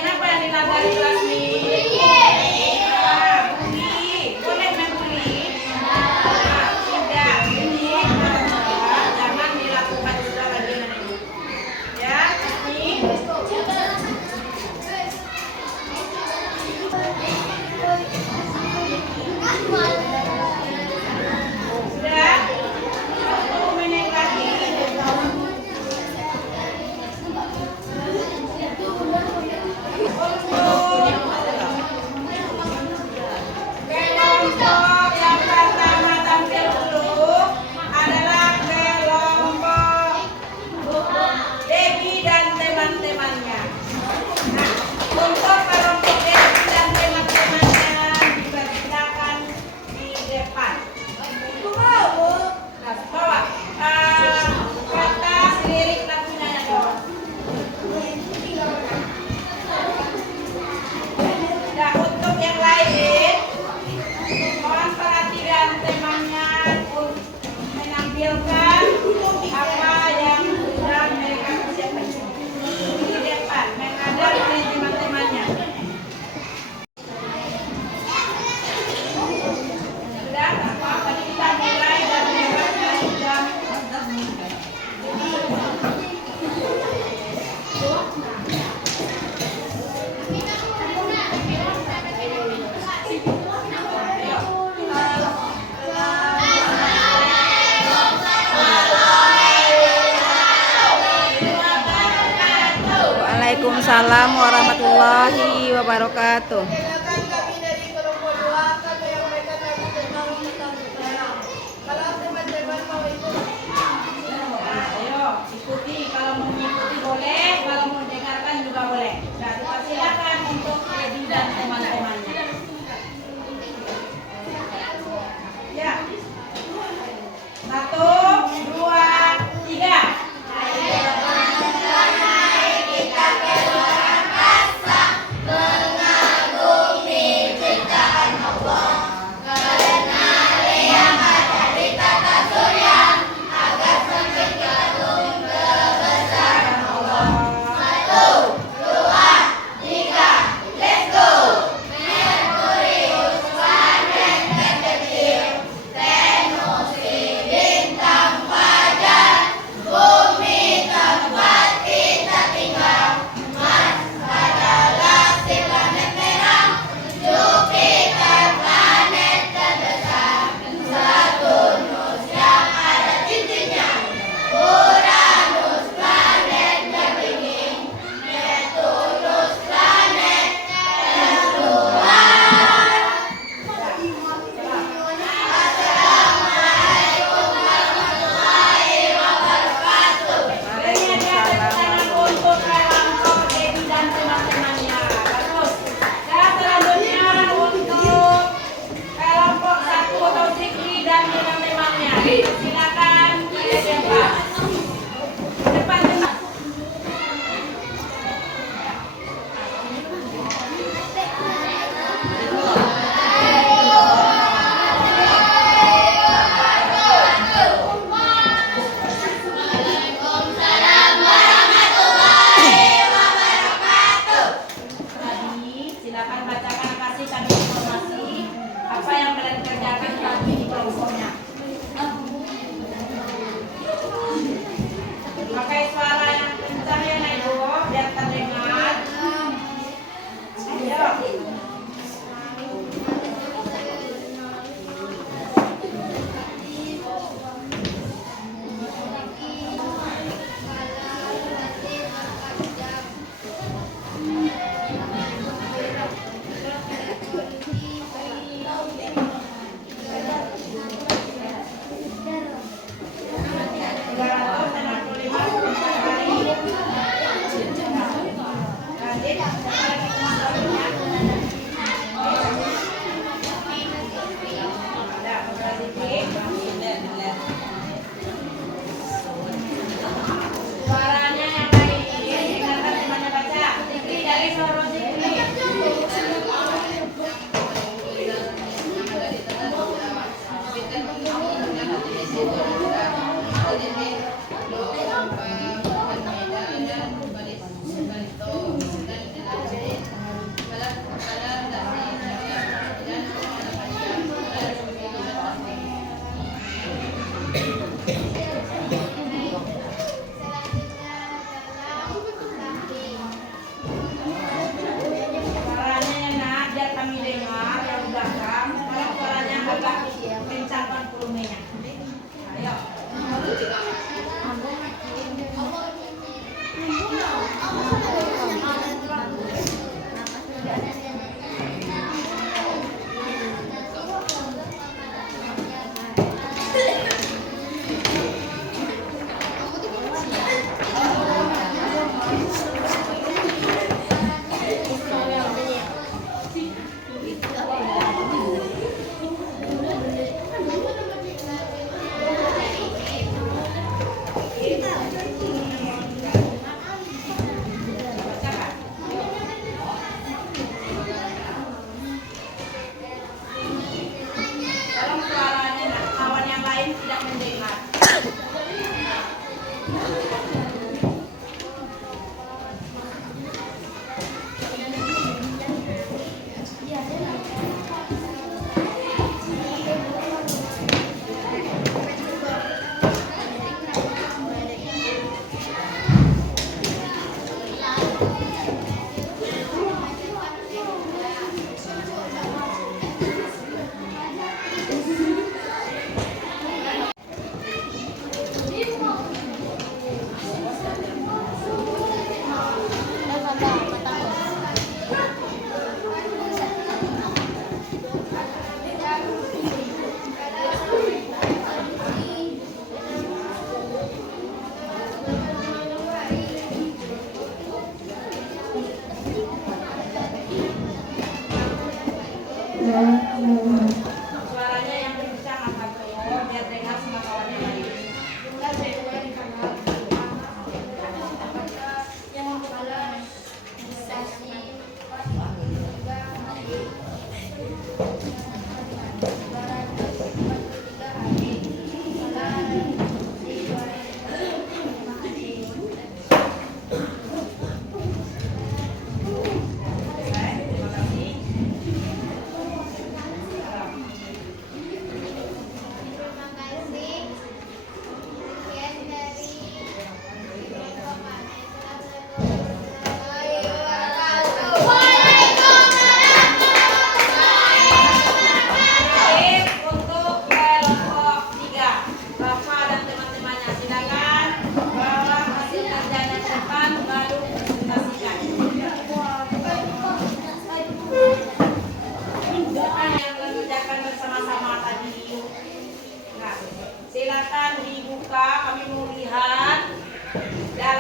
bagian apa yang dilanggar di kelas ini? Bully. Boleh main bully? Tidak. Ini jangan dilakukan juga bagian ini. Ya, ini. Sudah. 1 menit lagi. Kelompok yang pertama tampil dulu adalah kelompok Debbie dan teman-temannya. Nah, untuk kelompok Debbie dan teman-temannya dipersilakan di depan. Nah, bawa kertas lirik lagunya ya dong. Nah, untuk yang lain, mohon perhatian temannya untuk menampilkan apa yang sudah mereka persiapkan di depan menghadap teman-temannya. Sudah, tadi kita mulai dari jam. Waalaikumsalam warahmatullahi wabarakatuh. Silakan kami dari kelompok 2 kami yang mereka tadi tentang tentang kalau teman-teman mau ikut. Ayo, ikuti. Kalau mau mengikuti boleh, kalau mau dengarkan juga boleh. Nah, dipersilakan untuk Debbie dan teman-temannya. Ya. 1, 2, 3. Kita berangkat mengagumi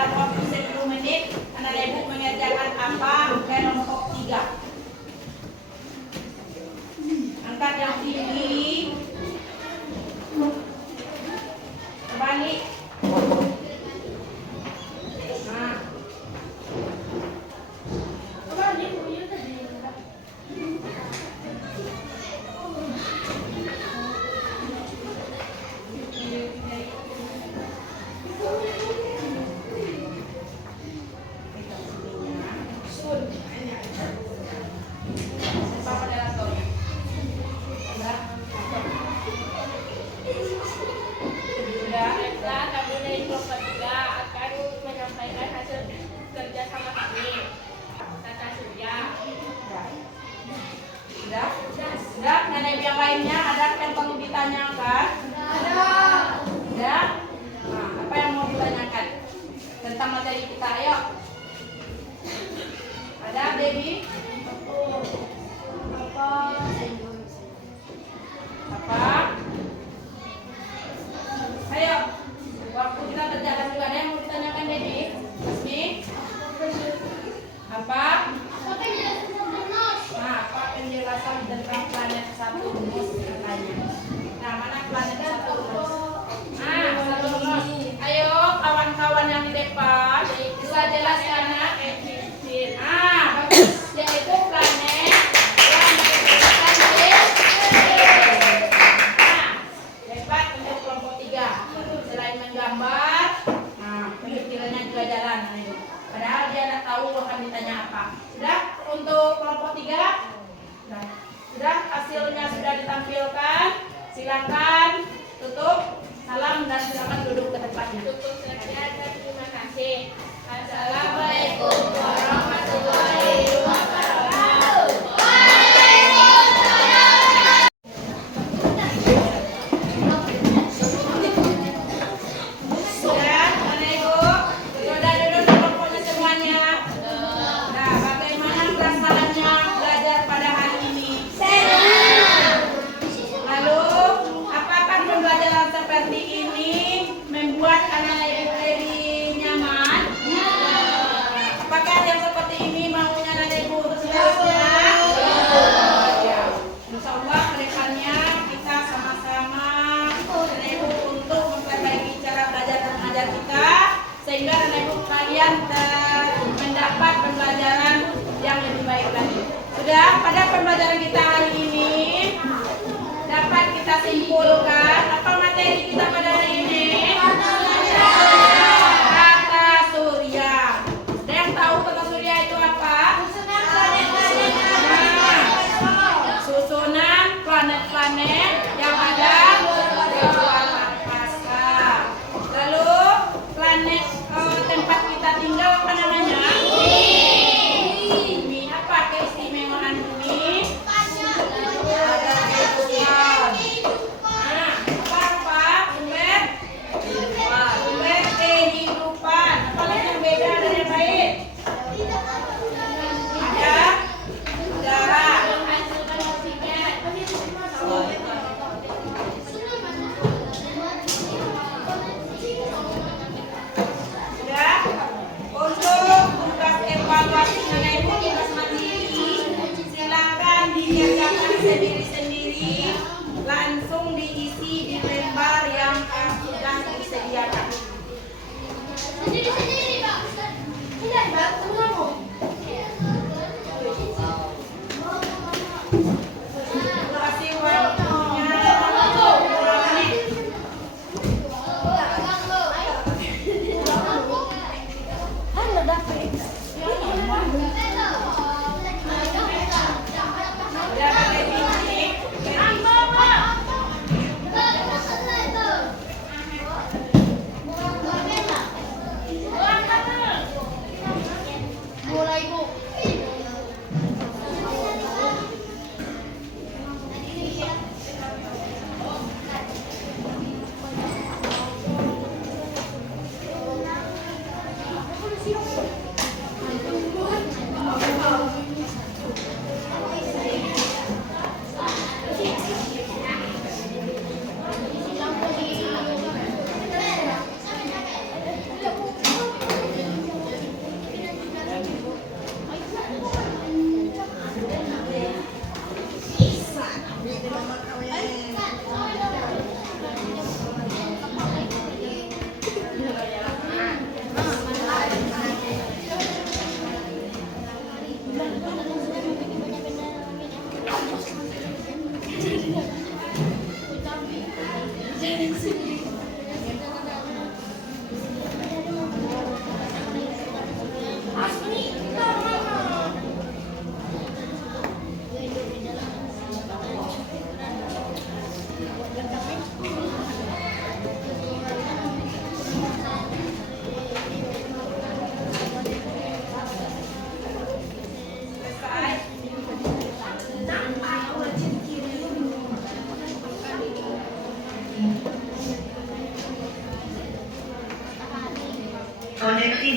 dalam waktu 10 menit anak ibu mengerjakan apa kelompok 3. Angkat yang tinggi. Balik. Nah. Sudah, nenek yang lainnya ada yang perlu ditanyakan? Ada. Nah, apa yang mau ditanyakan tentang materi kita? Ayo. Ada, baby? Apa? Ayo. Waktu kita berjalan juga ada yang mau ditanyakan, baby? Asmi? Apa? Nah, apa penjelasan tentang planet Saturnus katanya? Nah, mana planet Saturnus? Nah, Saturnus. Ayo, kawan-kawan yang di depan bisa jelaskan nak? Ah, bagus. Yaitu planet yang ditemukan di Nah, hebat untuk kelompok 3. Selain menggambar, nah, pemikirannya juga jalan. Padahal dia tidak tahu akan ditanya apa. Sudah untuk kelompok 3? Sudah, hasilnya sudah ditampilkan. Silakan tutup, salam dan silakan duduk ke tempatnya. Tutup saja dan terima kasih. Assalamualaikum warahmatullahi wabarakatuh. Sudah, mana ibu? Sudah duduk di kelompoknya semuanya. Nah, bagaimana perasaannya belajar pada hari ini? Lalu, apakah pembelajaran seperti ini membuat anak ibu lebih nyaman? Apakah yang seperti ini maunya anak ibu seterusnya? Ya. Insya Allah kedepannya kita sama-sama anak ibu untuk memperbaiki cara belajar dan mengajar kita sehingga anak ibu kalian mendapat pembelajaran yang lebih baik lagi. Sudah, pada pembelajaran kita hari ini dapat kita simpulkan apa materi kita pada hari ini? Tata surya. Ada yang tahu tata surya itu apa? Susunan planet-planet yang ada di luar angkasa. Lalu planet tempat kita tinggal apa namanya? Bumi. Apa keistimewaan bumi?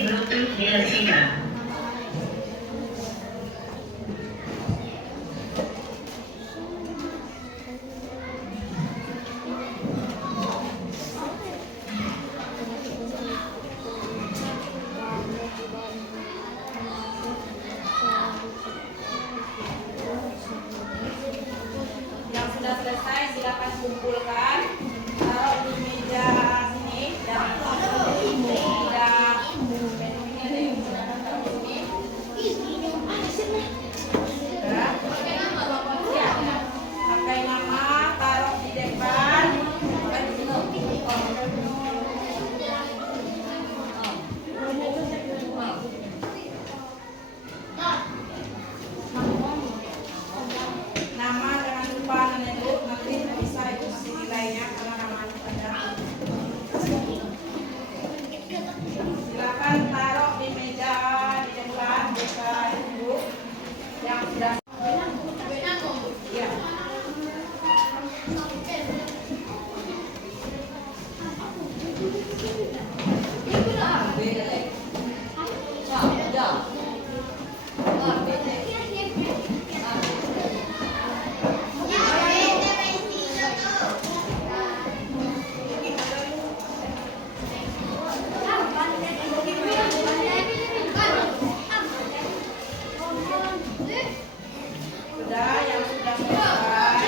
Bluetooth diletakkan. Yang sudah selesai silakan kumpulkan, taruh di meja sini dan tidak menunya ada yang sudah taruh di sini. Ya. Pakai nama, taruh di depan. Nama jangan lupa menentuk, nanti bisa itu masih nilainya karena namanya ada. Silakan taruh di meja di depan dekat ibu yang sudah. Ya. Sudah yang sudah selesai.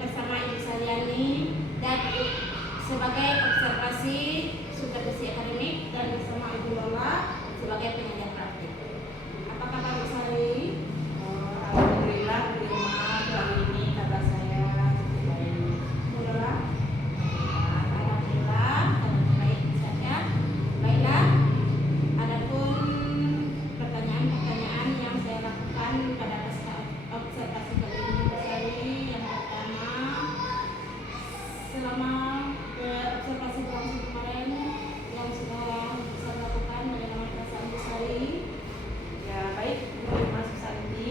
bersama Ibu Saliani dan sebagai observasi supervisi akademik dan bersama Ibu Lola sebagai pengajar praktik. Apa kata Bu Sali? Alhamdulillah di rumah kali ini kata saya cukup baik. Bu Lola? Alhamdulillah, baik saja. Baiklah, adapun pertanyaan-pertanyaan yang saya lakukan pada pasca observasi kali ini Bu Sali, yang pertama, selama observasi berlangsung kemarin yang sudah saya lakukan, bagaimana perasaan Bu Sali? Ya baik, Bu Mas Susanti.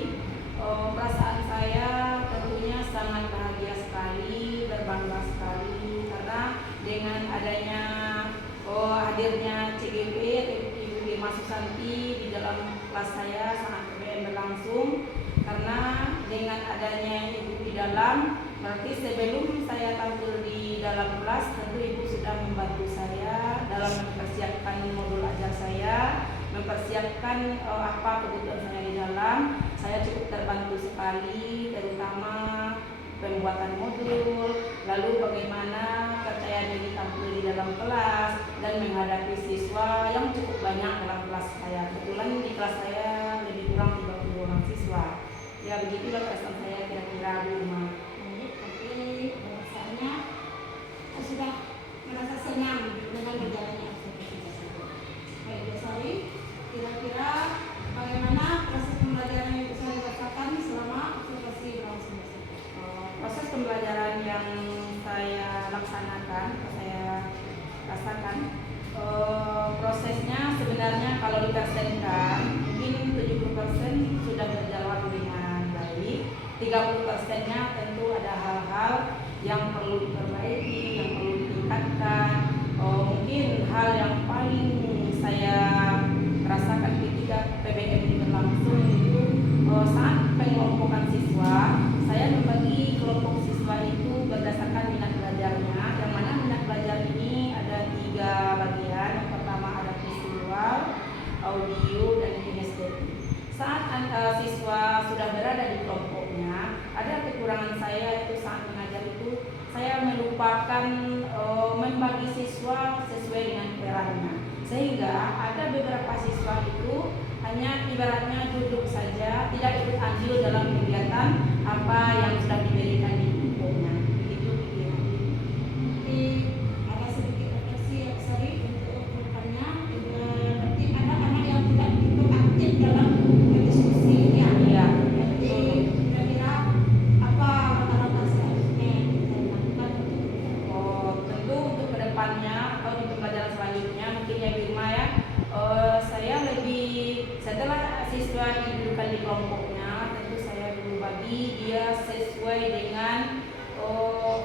Perasaan saya tentunya sangat bahagia sekali, berbangga sekali karena dengan adanya hadirnya CGP Ibu Mas Susanti di dalam kelas saya sangat berlangsung, karena dengan adanya Ibu di dalam, berarti sebelum saya tampil di dalam kelas tentu Ibu sudah membantu saya dalam mempersiapkan modul ajar saya, mempersiapkan apa kebutuhan saya di dalam. Saya cukup terbantu sekali, terutama pembuatan modul, lalu bagaimana percaya diri tampil di dalam kelas dan menghadapi siswa yang cukup banyak dalam kelas saya. Kebetulan di kelas saya lebih kurang 30 orang siswa. Ya begitulah perasaan saya kira-kira di rumah. Baik, tapi rasanya saya sudah merasa senang dengan berjalannya observasi tersebut. Baik, Bu Sari, kira-kira bagaimana proses pembelajaran yang bisa dirasakan selama observasi berlangsung? Proses pembelajaran yang saya laksanakan, saya rasakan, prosesnya sebenarnya kalau dipersenkan mungkin 70% sudah berjalan dengan baik, 30%-nya tentu ada hal-hal yang perlu diperbaiki, yang perlu ditingkatkan. Mungkin hal yang paling saya rasakan ketika PBM ini berlangsung itu saat pengelompokan siswa, saya membagi kelompok siswa itu berdasarkan minat belajarnya, yang mana minat belajar ini ada 3 bagian. Yang pertama ada visual, audio, dan kinestetik. Saat siswa sudah berada di kelompoknya, ada kekurangan saya itu saat mengajar itu saya melupakan membagi siswa sesuai dengan perannya, sehingga ada beberapa siswa itu hanya ibaratnya duduk saja, tidak ikut andil dalam kegiatan apa yang sudah diberikan di kelompoknya. Itu pikiran. Jadi ada sedikit refleksi ya sorry untuk kedepannya. Berarti ada anak yang tidak ikut aktif dalam diskusi ya. Iya. Jadi kira-kira apa langkah selanjutnya yang kita lakukan untuk Tentu untuk kedepannya atau di pembelajaran selanjutnya mungkin ya Birma ya, saya lebih setelah siswa didudukan di kelompoknya, tentu saya dulu bagi dia sesuai dengan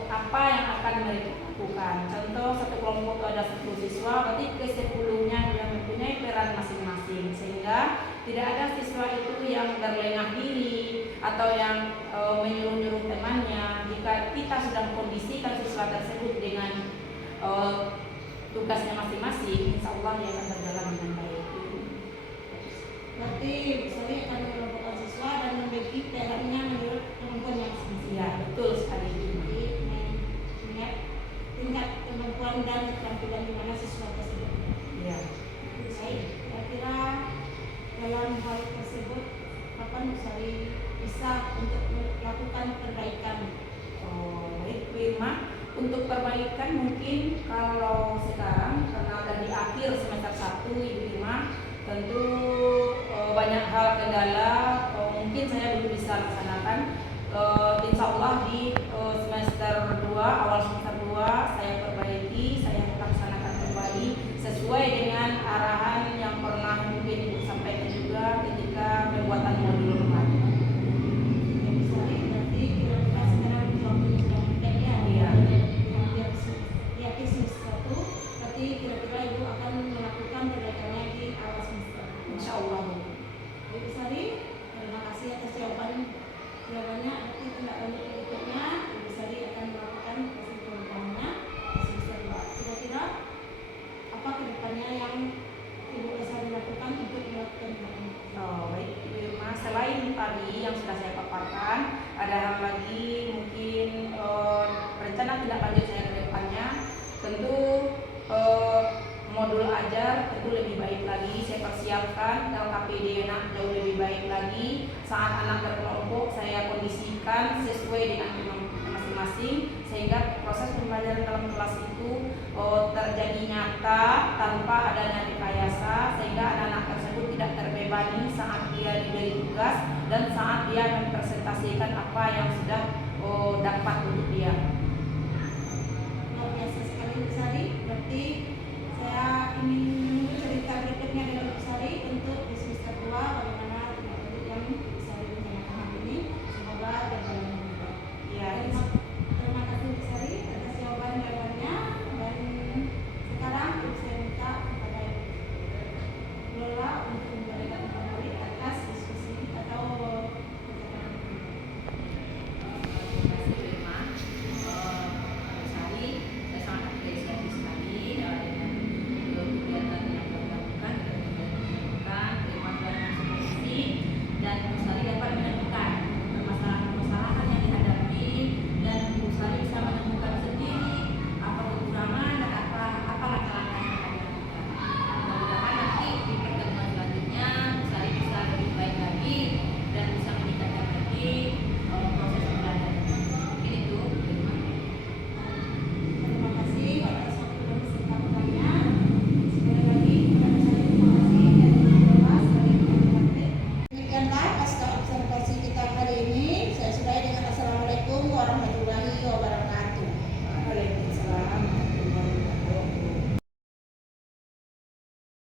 apa yang akan mereka lakukan. Contoh satu kelompok itu ada 10 siswa, berarti ke 10-nya dia mempunyai peran masing-masing, sehingga tidak ada siswa itu yang berlengah diri atau yang menyuruh-nyuruh temannya. Jika kita sudah kondisikan siswa tersebut dengan tugasnya masing-masing, insya Allah dia akan berjalan dengan baik. berarti misalnya akan mengelompokkan siswa dan membagi perannya menurut kemampuan yang masing-masing. Ya, betul sekali. Jadi mengingat tingkat kemampuan dan keterampilan di mana siswa tersebut. Ya. Baik, kira-kira dalam hal tersebut kapan Usari bisa untuk melakukan perbaikan? Baik, Bu Irma. Untuk perbaikan mungkin kalau sekarang karena udah di akhir semester 1 Ibu Irma, tentu banyak hal kendala mungkin saya belum bisa laksanakan. Insya Allah di semester 2, awal semester 2 saya perbaiki, saya laksanakan kembali sesuai dengan arahan yang pernah mungkin Ibu sampaikan juga ketika pembuatan modul kemarin. Usari berarti kira-kira sekarang waktunya sudah mepet ya. Iya. Di akhir semester 1, berarti kira-kira Ibu akan melakukan perbaikannya di awal semester 2. Insya Allah. Ibu Sari, terima kasih atas jawabannya. Nanti tindak lanjut berikutnya Ibu Sari akan melakukan proses perubahannya di semester 2. Kira-kira apa kedepannya yang Ibu Sari lakukan untuk melakukan perubahan? Baik, Bu Irma. Selain tadi yang sudah saya paparkan, ada hal lagi mungkin rencana tindak lanjut saya ke depannya. Tentu modul ajar tentu lebih baik lagi saya persiapkan, LKPD anak jauh lebih baik lagi. Saat anak berkelompok saya kondisikan sesuai dengan kemampuan masing-masing, sehingga proses pembelajaran dalam kelas itu terjadi nyata tanpa adanya rekayasa, sehingga anak-anak tersebut tidak terbebani saat dia diberi tugas dan saat dia mempresentasikan apa yang sudah dapat untuk dia. Luar biasa sekali Bu Sari. Berarti saya